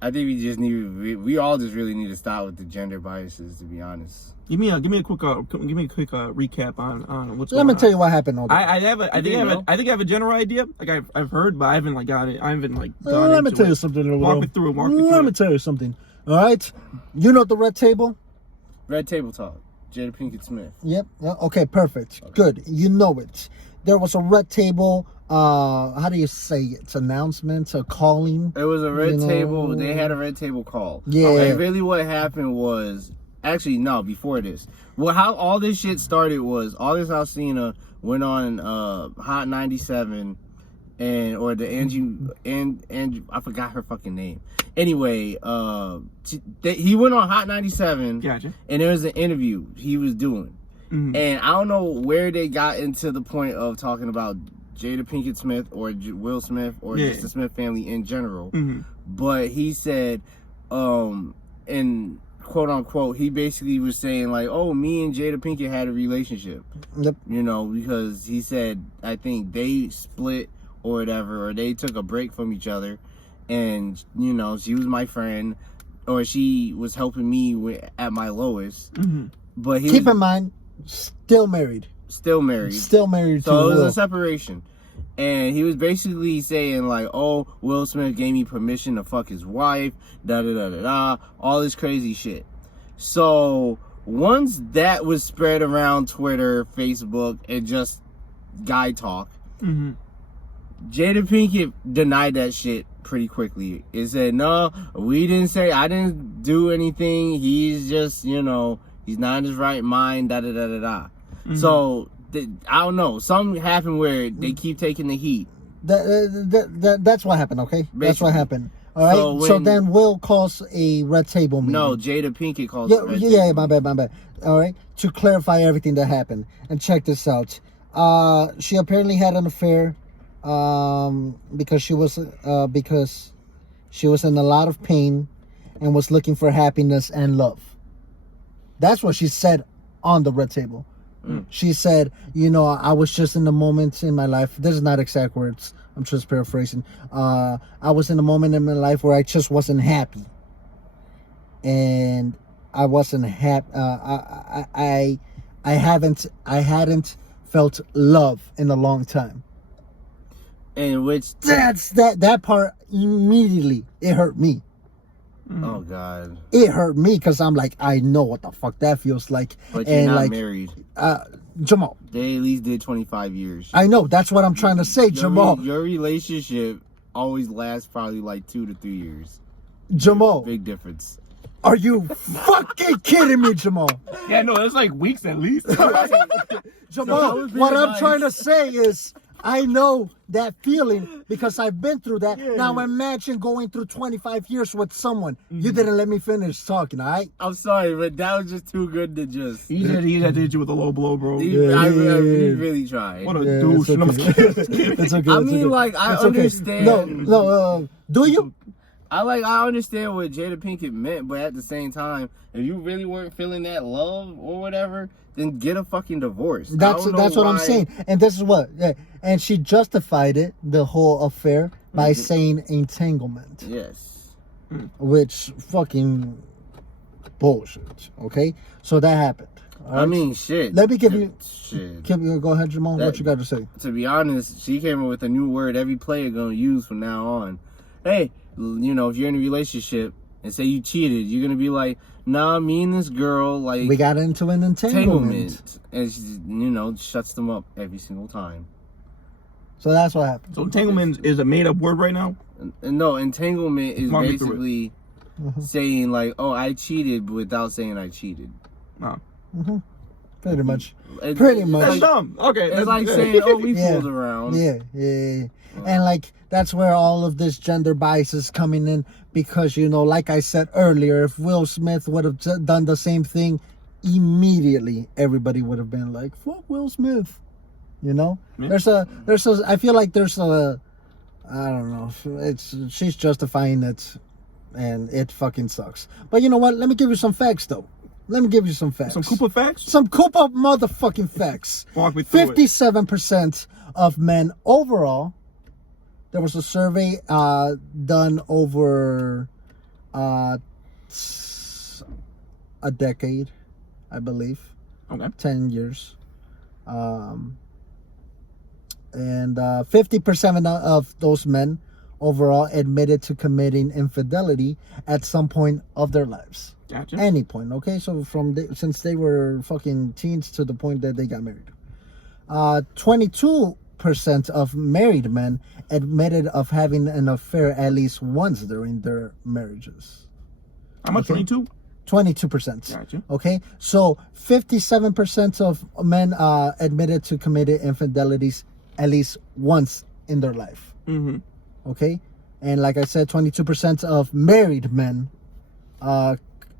I think we all just really need to stop with the gender biases, to be honest. Give me a quick recap on what's Let going me on. tell you what happened. I think I have a general idea. Like I've heard, but I haven't got it. I haven't gone Let me into tell it. you something. Walk me through it. Let me tell you something. All right, you know the red table. Red Table Talk, Jada Pinkett Smith. Yep. Okay. Perfect. Okay. Good. You know it. There was a red table. How do you say it? It's announcements, a calling. It was a red table. They had a red table call. Yeah. And really, what happened was. Actually, no, before this. Well, how all this shit started was August Alsina went on Hot 97 or the Angie I forgot her fucking name. Anyway, he went on Hot 97. Gotcha. And there was an interview he was doing. And I don't know where they got into the point of talking about Jada Pinkett Smith or Will Smith or just the Smith family in general. But he said, in quote unquote, he basically was saying like, oh, me and Jada Pinkett had a relationship. Yep. You know, because he said, I think they split or whatever, or they took a break from each other. And, you know, she was my friend, or she was helping me at my lowest. But keep in mind, still married. Still married. Still married to So it was Will. a separation. And he was basically saying like, oh, Will Smith gave me permission to fuck his wife, da-da-da-da-da, all this crazy shit. So once that was spread around Twitter, Facebook, and just guy talk, Jada Pinkett denied that shit pretty quickly. It said, no, I didn't do anything. He's just, you know, he's not in his right mind, da-da-da-da-da. So, I don't know. Something happened where they keep taking the heat. That's what happened, okay? That's what Basically. happened. All right. So So when- then Will calls a red table meeting. No, Jada Pinkett calls Yeah, it red yeah, table. my bad. All right, to clarify everything that happened, and check this out. She apparently had an affair, because she was in a lot of pain, and was looking for happiness and love. That's what she said on the red table. She said, I was just in the moment in my life. This is not exact words. I'm just paraphrasing. I was in a moment in my life where I just wasn't happy. And I wasn't happy. I hadn't felt love in a long time. And which That part immediately, it hurt me. oh god, It hurt me because I'm like, I know what the fuck that feels like. but you're And not like, married. Jamal, They at least did 25 years. I know, that's what I'm trying to say, Jamal. Your relationship always lasts probably like 2 to 3 years. Jamal, Big difference. are you fucking kidding me, Jamal? Yeah, no, it's like weeks at least. Jamal, what I'm trying to say is, I know that feeling because I've been through that. Yeah. Now imagine going through 25 years with someone. You didn't let me finish talking, all right? I'm sorry, but that was just too good to just. He had to hit you with a low blow, bro. He Yeah, really tried. What a Yeah, douche. it's No, I'm okay. kidding. It's okay. I it's mean, okay. like, I It's okay. understand. No, do you? I understand what Jada Pinkett meant, but at the same time, if you really weren't feeling that love or whatever, then get a fucking divorce. That's what I'm why- saying. And this is what, and she justified it, the whole affair, by saying entanglement, Yes. which fucking bullshit. Okay, so that happened. All I right? mean, shit. Let me give you. Shit. Go ahead, Jamal. What That- you got to say? To be honest, she came up with a new word every player gonna use from now on. Hey, if you're in a relationship and say you cheated, you're gonna be like, nah, me and this girl, like, We got into an entanglement. and she, shuts them up every single time. So that's what happened. So entanglement is a made up word right now? And no, entanglement is Walk me through it. basically saying like, oh, I cheated, but without saying I cheated. Pretty much. It's Pretty much. That's like- dumb. Okay. It's that's like good. saying, oh, we Yeah. fooled around. Yeah. And like that's where all of this gender bias is coming in because like I said earlier, if Will Smith would have done the same thing, immediately everybody would have been like, "Fuck Will Smith," Yeah. I feel like there's a, I don't know, she's justifying it, and it fucking sucks. But you know what? Let me give you some facts though. Let me give you some facts. Some Koopa facts? Some Koopa motherfucking facts. Walk me through it. 57% of men overall. There was a survey done over a decade, I believe. Okay. 10 years. And 50% of those men overall admitted to committing infidelity at some point of their lives. Gotcha. Any point, okay? So since they were fucking teens to the point that they got married. 22% of married men admitted of having an affair at least once during their marriages. How much? Okay. 22? 22%. Gotcha. Okay, so 57% of men admitted to committed infidelities at least once in their life. Mm-hmm. Okay, and like I said, 22% of married men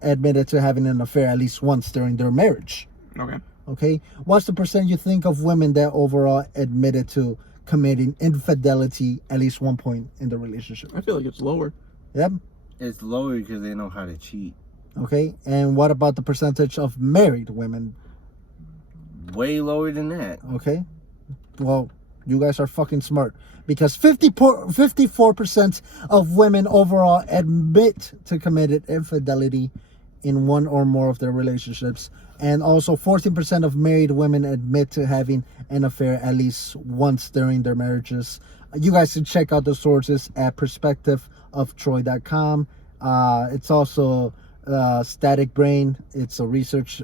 admitted to having an affair at least once during their marriage. Okay. Okay, what's the percent you think of women that overall admitted to committing infidelity at least one point in the relationship? I feel like it's lower. Yep. It's lower because they know how to cheat. Okay, and what about the percentage of married women? Way lower than that. Okay, well, you guys are fucking smart because 54% of women overall admit to committed infidelity in one or more of their relationships, and also 14% of married women admit to having an affair at least once during their marriages. You guys can check out the sources at perspectiveoftroy.com. It's also Static Brain. It's a research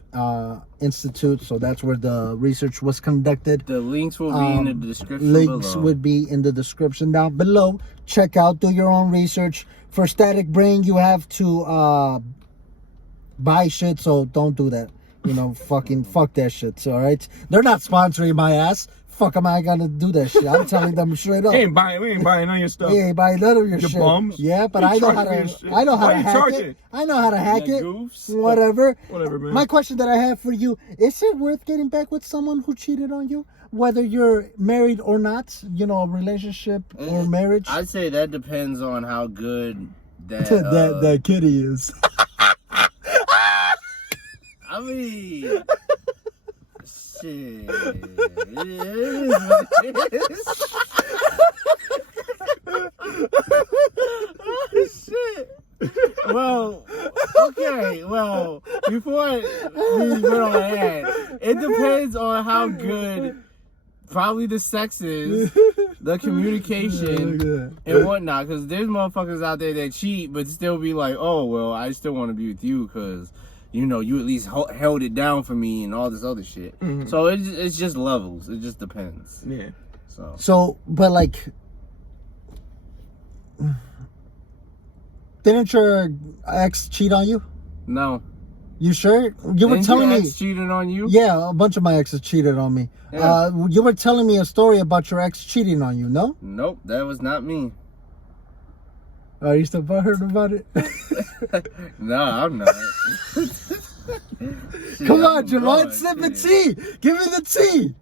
institute, so that's where the research was conducted. The links will be in the description Links below. would be in the description down below. Check out, do your own research. For Static Brain, you have to buy shit, so don't do that. Fucking fuck that shit. All right, they're not sponsoring my ass. Fuck am I gonna do that shit? I'm telling them straight up. We ain't buying none of your stuff. We ain't buying none of your You shit. bums. Yeah, but You I know how charging to. me I know how Why to you hack charging? it. I know how to hack Yeah, it. goofs. Whatever. Whatever, man. My question that I have for you: is it worth getting back with someone who cheated on you, whether you're married or not? You know, a relationship or marriage. I'd say that depends on how good that that kitty is. I mean, shit. It is what it is. Oh, shit. Well, okay. Well, before we put on that, it depends on how good probably the sex is, the communication, and whatnot. Because there's motherfuckers out there that cheat, but still be like, oh, well, I still want to be with you because, you know, you at least held it down for me and all this other shit. Mhm. So it's just levels. It just depends. Yeah. So, but like, didn't your ex cheat on you? No. You sure? You were Didn't telling your me. ex cheated on you? Yeah, a bunch of my exes cheated on me. Yeah. You were telling me a story about your ex cheating on you, no? Nope, that was not me. Are you still butthurt about it? No, I'm not. Shit, Come I'm on, Jamal, good, sip the shit. tea. Give me the tea.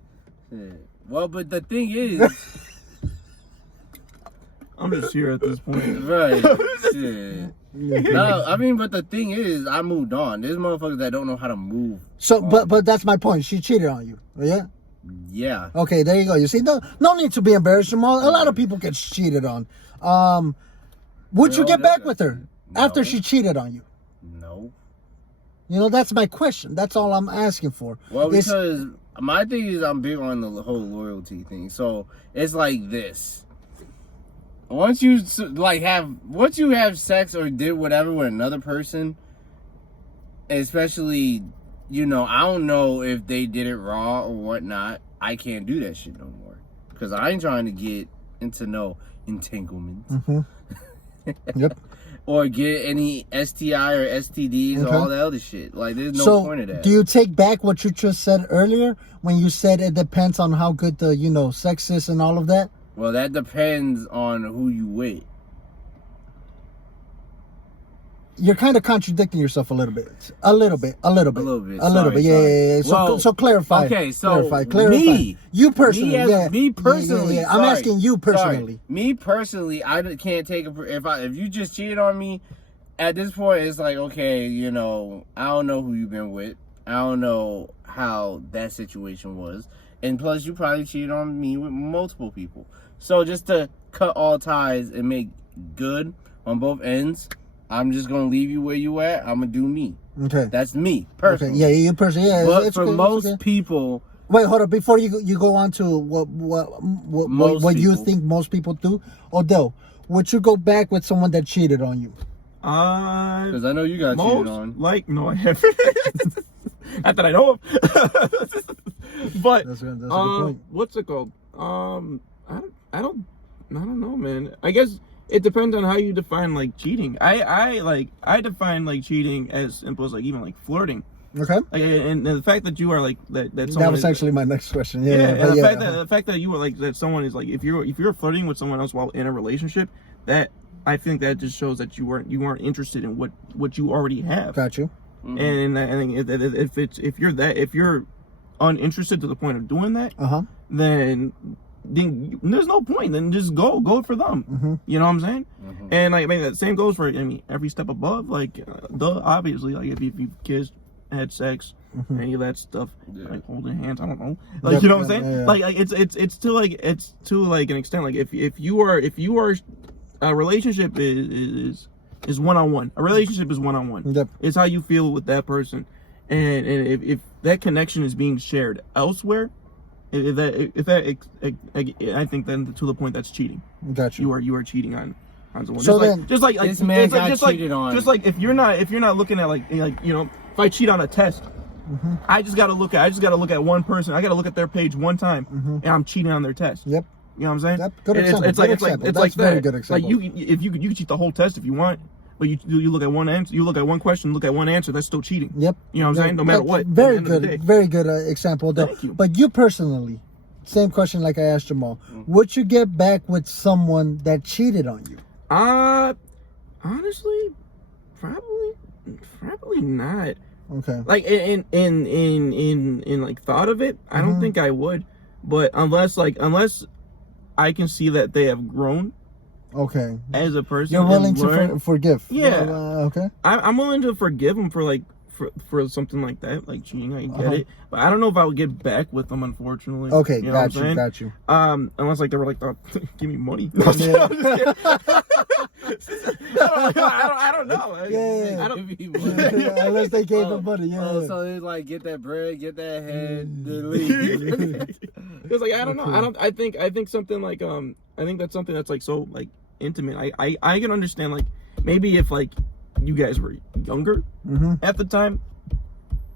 Shit. Well, but the thing is, I'm just here at this point. right? Shit. No, I mean, but the thing is, I moved on. There's motherfuckers that don't know how to move. So, on. but that's my point. She cheated on you. Yeah. Yeah. Okay, there you go. You see, no need to be embarrassed, Jamal. A lot of people get cheated on. Would you No, get that- back with her after no. she cheated on you? No. You know, that's my question. That's all I'm asking for. Well, It's- because my thing is, I'm big on the whole loyalty thing. So it's like this. Once you have sex or did whatever with another person, especially, you know, I don't know if they did it raw or whatnot. I can't do that shit no more because I ain't trying to get into no entanglement. Yep. Or get any STI or STDs or Okay. all that other shit. Like, there's no So, point of that. do you take back what you just said earlier when you said it depends on how good the, you know, sex is and all of that? Well, that depends on who you with. You're kind of contradicting yourself a little bit. A little bit. Sorry, Yeah. So, Well, so clarify. okay, so clarify. me- You personally, Me personally. Yeah. I'm sorry, asking you personally. sorry. Me personally, can't take if you just cheated on me. At this point, it's like, okay, you know, I don't know who you've been with. I don't know how that situation was, and plus, you probably cheated on me with multiple people. So just to cut all ties and make good on both ends, I'm just gonna leave you where you at. I'm gonna do me. Okay. That's me Okay. personally. Yeah, you personally. Yeah. But it's for okay, most it's okay. people, Wait, hold on. Before you go on to what you people. think most people do, Odell, would you go back with someone that cheated on you? because I know you got cheated on. No, I haven't. Not that I know of. But That's a good point. what's it called? I don't know, man. I guess it depends on how you define like cheating. I define like cheating as simple as like even like flirting. Okay. Like, and the fact that you are like that That someone was is, actually my next question. yeah, Yeah. and yeah, the fact that you were like that someone is like if you're flirting with someone else while in a relationship, that I think that just shows that you weren't interested in what you already have. Got you. Mm-hmm. And I think if you're uninterested to the point of doing that, then there's no point. Then just go for them. You know what I'm saying? And like, I mean, that same goes for every step above. Like, obviously, like if you kissed, had sex, any of that stuff, like holding hands. I don't know. Like, you know what I'm saying? Yeah. Like it's to an extent. Like if you are a relationship is one-on-one. A relationship is one-on-one. Yep. It's how you feel with that person, and if that connection is being shared elsewhere, I think then to the point that's cheating. Got you. You are cheating on someone. So just like this man got just like cheated on. Just like if you're not looking at like you know, if I cheat on a test, I just gotta look at one person. I gotta look at their page one time, and I'm cheating on their test. Yep. You know what I'm saying? Yep. Good And example. It's like That's that. very good example. Like you can cheat the whole test if you want, but you look at one answer, you look at one question, look at one answer. That's still cheating. Yep. You know what I'm saying? No matter what. Very at the end of the good. day. Very good example. Though. Thank you. But you personally, same question like I asked Jamal. Would you get back with someone that cheated on you? Honestly, probably not. Okay. Like in like thought of it, I don't think I would. But unless I can see that they have grown. Okay. As a person, you're willing to forgive. Yeah. Okay. I'm willing to forgive them for like for something like that, like cheating. I get it, but I don't know if I would get back with them, unfortunately. Okay, you know got you. Unless like they were like, oh, give me money. Yeah. I don't know. Yeah. I don't. Yeah, unless they gave them money. Yeah. Oh, so it's like get that bread, get that head, then leave. It's like I don't know. I think something like I think that's something that's like so like intimate. I can understand like maybe if like you guys were younger at the time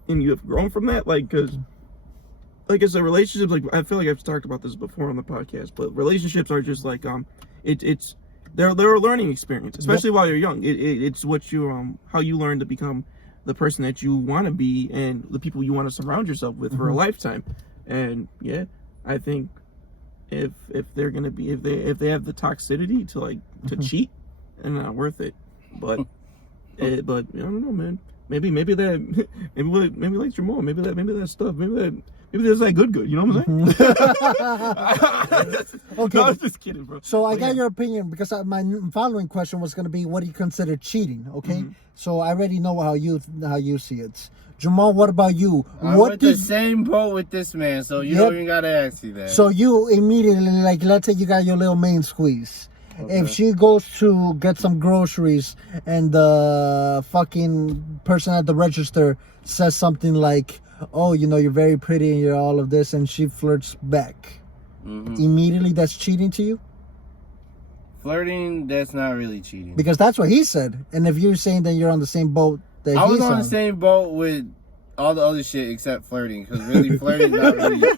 and you have grown from that, like, because like I said, relationships, like I feel like I've talked about this before on the podcast, but relationships are just like they're a learning experience, especially while you're young. It's what you how you learn to become the person that you want to be and the people you want to surround yourself with for a lifetime. And yeah, I think if they're gonna be if they have the toxicity to like to cheat, and not worth it. But but I don't know, man. Maybe like Jamal. Maybe that stuff. Maybe there's that good. You know what I'm saying? Okay. No, I was just kidding, bro. So I got your opinion because my following question was going to be, what do you consider cheating? Okay. So I already know how you see it. Jamal, what about you? I'm with the same boat with this man, so you don't even gotta ask me that. So you immediately, like, let's say you got your little main squeeze. Okay. If she goes to get some groceries and the fucking person at the register says something like, oh, you know, you're very pretty and you're all of this, and she flirts back, immediately that's cheating to you? Flirting, that's not really cheating. Because that's what he said. And if you're saying that you're on the same boat that I was on the same boat with all the other shit except flirting, because really flirting is not really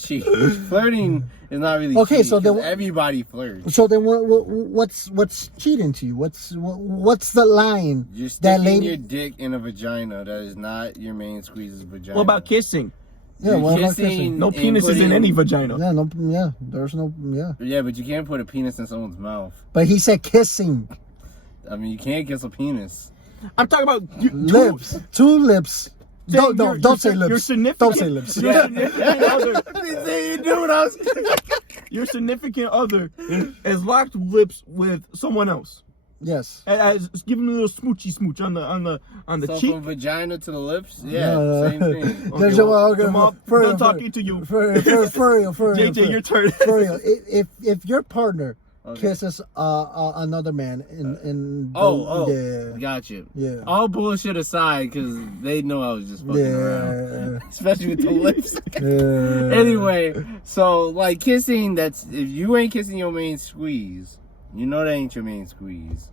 cheating. Flirting is not really cheating, so then everybody flirts. So then what's cheating to you? What's the line? You're sticking your dick in a vagina that is not your main squeeze's vagina. What about kissing? Yeah, what about kissing? No penis is in any vagina. Yeah, there's no. Yeah, but you can't put a penis in someone's mouth. But he said kissing. I mean, you can't kiss a penis. I'm talking about lips. Two lips. Don't say lips. Your significant, don't say lips. Your significant other. Your significant other has locked lips with someone else. Yes. As giving a little smoochy smooch on the so cheek. From vagina to the lips. Yeah, same thing. Okay, done talking to you. For real. JJ, your turn. For real. If your partner kisses another man in got you. Yeah. All bullshit aside, because they know I was just fucking around, especially with the lips. Anyway, so like kissing, that's if you ain't kissing your main squeeze, you know that ain't your main squeeze.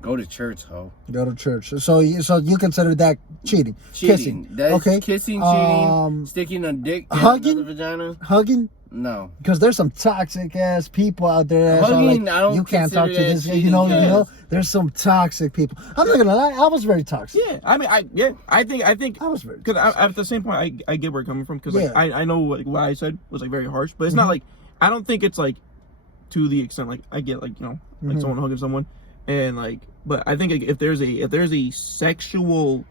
Go to church, ho. Go to church. So you consider that cheating? Kissing. That's okay. Kissing, cheating, sticking a dick in another vagina. Hugging. No, because there's some toxic ass people out there. Hugging, like, you can't talk to this. You know. There's some toxic people. I'm not gonna lie. I was very toxic. Yeah, I mean, I think I was very. Because at the same point, I get where you're coming from. Because like, I know what I said was like very harsh, but it's not like I don't think it's like to the extent like I get like like someone hugging someone and like, but I think like, if there's a sexual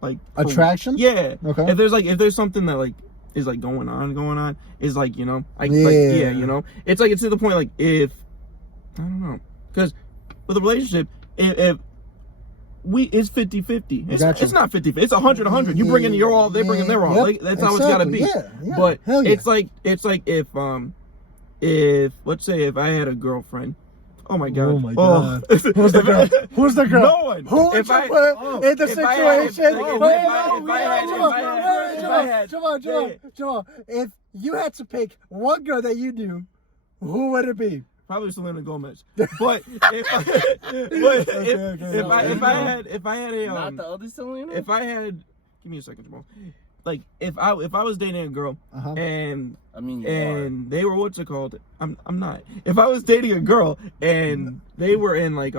like attraction, okay. If there's something that like is like going on is like it's to the point like if I don't know, because with a relationship if it's 50-50, it's not 50-50, it's 100-100. You bring in your all, they bring in their all. Like, that's how it's gotta be. But it's like if let's say if I had a girlfriend. Oh my god! Who's the girl? Who's the girl? No one. Who would you put in the situation? Jamal, if you had to pick one girl that you knew, who would it be? Probably Selena Gomez. But if I had a not the other Selena. If I had, give me a second, Jamal. Like if I was dating a girl and I mean they were what's it called? I'm not. If I was dating a girl and they were in like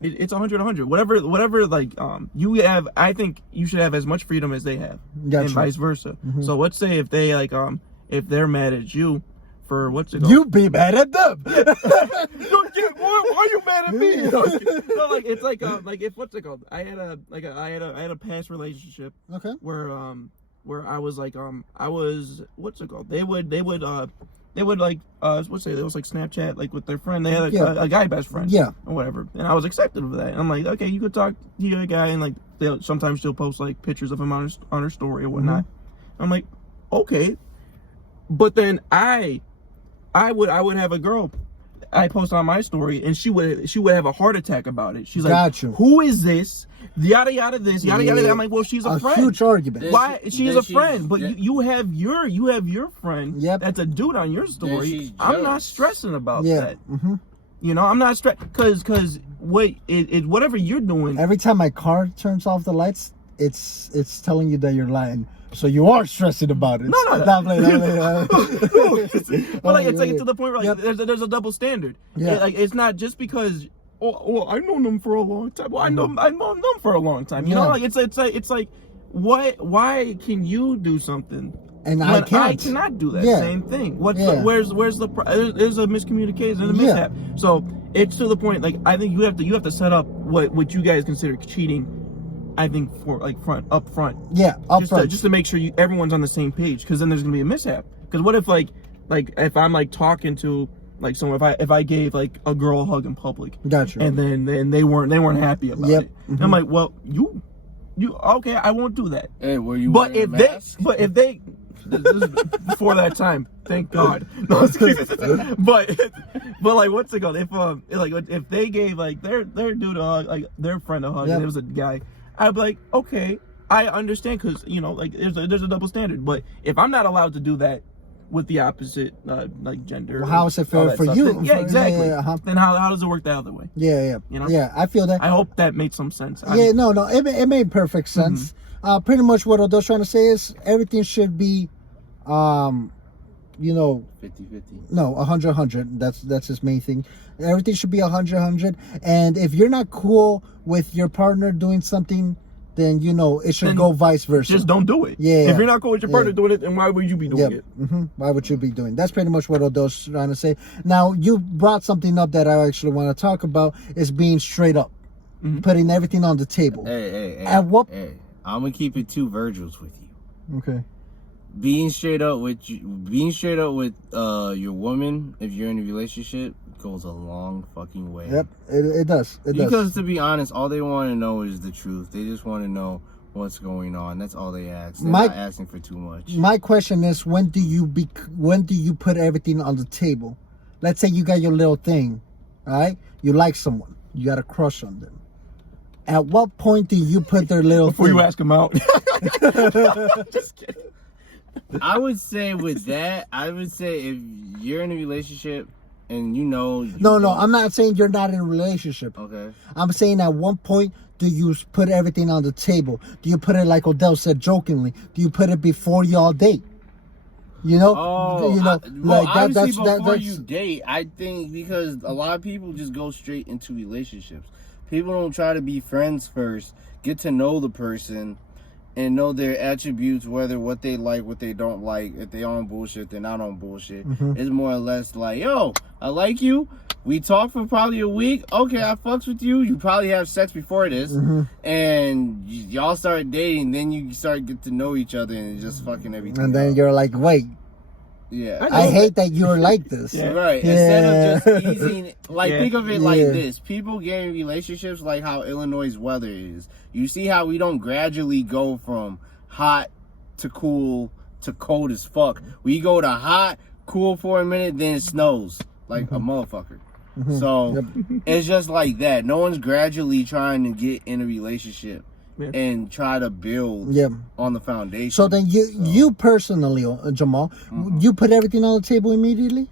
it's 100. Whatever. Like you have, I think you should have as much freedom as they have, Gotcha. and vice versa. Mhm. So let's say if they like if they're mad at you for what's it called? You be mad at them. Why are you mad at me? No, like it's like if what's it called? I had a past relationship Okay. where I was like I was what's it called? They would like let's say there was like Snapchat like with their friend. They had a guy best friend. Yeah. Or whatever. And I was accepted of that. And I'm like, okay, you could talk to your guy, and like sometimes she'll post like pictures of him on her story or whatnot. I'm like, okay. But then I would have a girl I post on my story, and she would have a heart attack about it. She's like, Gotcha. who is this? Yada yada this, yada yada that. I'm like, well, she's a friend. Huge argument. Why? She's a friend, but you have your friend. Yep. That's a dude on your story. she's I'm not jealous. stressing about Yeah. that. Mm-hmm. You know, I'm not stressed because whatever you're doing. Every time my car turns off the lights, it's telling you that you're lying. So you are stressing about it. No. Not playing. But like it's like to the point where like there's a double standard. Yeah. Like it's not just because I've known them for a long time. Well, I've known them for a long time. You know, like it's like why can you do something And when I can't. I cannot do that same thing? Where's there's a miscommunication and a mishap. So it's to the point like I think you have to set up what you guys consider cheating. I think for like up front. Yeah, up front. Just to make sure everyone's on the same page, because then there's gonna be a mishap. Because what if like if I'm like talking to like someone, if I gave like a girl a hug in public, Gotcha. and then they weren't happy about it. Mhm. I'm like, well, you okay? I won't do that. Hey, were you But wearing a mask? if they this is before that time, thank God. No, but like what's it called? If they gave like their dude a hug, like their friend a hug, and it was a guy, I'd be like, okay, I understand, because you know, like there's a double standard. But if I'm not allowed to do that with the opposite like gender, Well, how is it fair for stuff, you? then, yeah, exactly. Yeah, Then how does it work the other way? Yeah. You know? Yeah, I feel that. I hope that made some sense. No, it made perfect sense. Pretty much what Odell's trying to say is everything should be, 50-50. No, 100. That's his main thing. Everything should be 100. And if you're not cool with your partner doing something, then you know it should go vice versa. Just don't do it. Yeah. If you're not cool with your partner doing it, then why would you be doing it? Why would you be doing? That's pretty much what Odell's trying to say. Now you brought something up that I actually want to talk about, is being straight up, putting everything on the table. Hey. At what? Hey, I'm gonna keep it 2 Virgils with you. Okay. Being straight up with your woman, if you're in a relationship, goes a long fucking way. Yep, it does. Because to be honest, all they want to know is the truth. They just want to know what's going on. That's all they ask. They're not asking for too much. My question is, when do you put everything on the table? Let's say you got your little thing, all right? You like someone, you got a crush on them. At what point do you put their little Before thing? you ask them out. Just kidding. I would say with that, if you're in a relationship and you know... No, I'm not saying you're not in a relationship. Okay. I'm saying at one point, do you put everything on the table? Do you put it like Odell said jokingly? Do you put it before y'all date? You know? Before you date, I think, because a lot of people just go straight into relationships. People don't try to be friends first, get to know the person, and know their attributes, whether what they like, what they don't like. If they on bullshit, they're not on bullshit. It's more or less like, yo, I like you. We talk for probably a week. Okay, I fucks with you. You probably have sex before this. And y'all start dating. Then you start get to know each other and just fucking everything. And then you're like, wait. Yeah. I hate that you're like this. Yeah. Right. Yeah. Instead of just easing, think of it like this. People get in relationships like how Illinois' weather is. You see how we don't gradually go from hot to cool to cold as fuck. We go to hot, cool for a minute, then it snows like a motherfucker. So it's just like that. No one's gradually trying to get in a relationship and try to build on the foundation. So then you personally, Jamal, you put everything on the table immediately?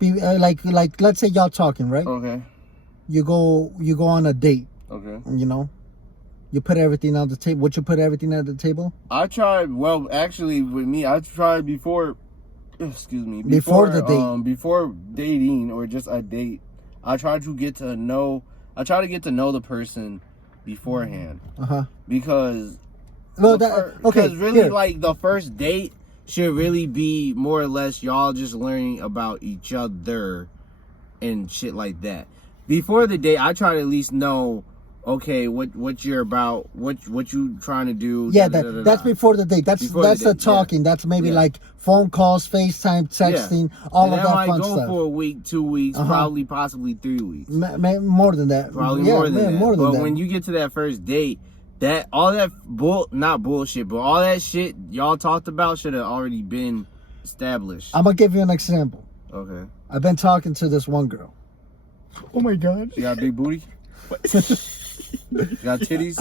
Like let's say y'all talking, right? Okay. You go on a date. Okay. You know, you put everything on the table. Would you put everything at the table? I tried. Well, actually, with me, I tried before. Excuse me. Before the date. Before dating or just a date, I tried to get to know. I try to get to know the person beforehand because because really here. like the first date should really be more or less y'all just learning about each other and shit like that. Before the date, I try to at least know, okay, what you're about, what you trying to do. Yeah, that's before the date. That's the talking. Yeah. That's maybe like phone calls, FaceTime, texting, all of that fun stuff. That might go for a week, 2 weeks, probably possibly 3 weeks. More than that. Probably more than that. But when you get to that first date, that all that not bullshit, but all that shit y'all talked about should have already been established. I'm gonna give you an example. Okay. I've been talking to this one girl. Oh my god. She got a big booty. She got titties.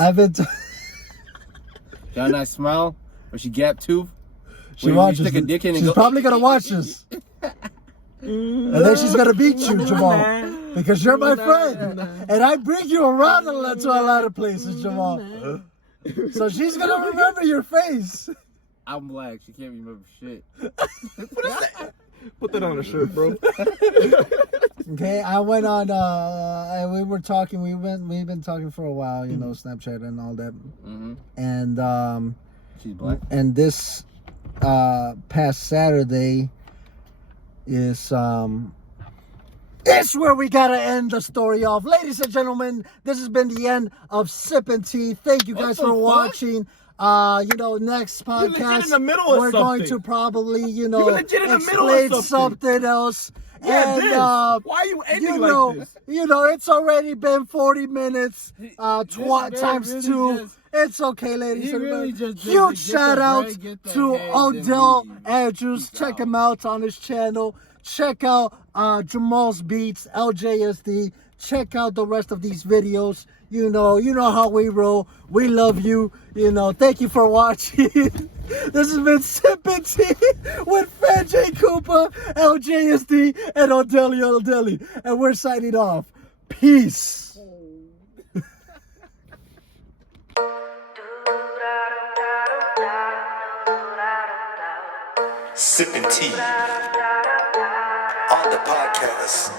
Got a nice smile. But she gap tooth. She watches. Stick a dick in and she's probably gonna watch this. And then she's gonna beat you, Jamal, because you're my friend, and I bring you around to a lot of places, Jamal. So she's gonna remember your face. I'm black. She can't remember shit. What is that? Put that on a shirt, bro. Okay, I went on. We were talking. We've been talking for a while. You know, Snapchat and all that. And she's black. And this past Saturday is it's where we gotta end the story off. Ladies and gentlemen, this has been the end of Sippin' Tea. Thank you guys for watching. Next podcast we're going to probably, explain something else. Yeah, and why are you ending like this? It's already been 40 minutes. Times 2. It's okay, ladies and gentlemen. Huge shout out to ODELL Andrews. Check him out on his channel. Check out Jamal's Beats, LJSD. Check out the rest of these videos. You know how we roll. We love you. Thank you for watching. This has been Sippin' Tea with Phat J. Koopa, LJSD, and ODELL. And we're signing off. Peace. Sippin' Tea on the podcast.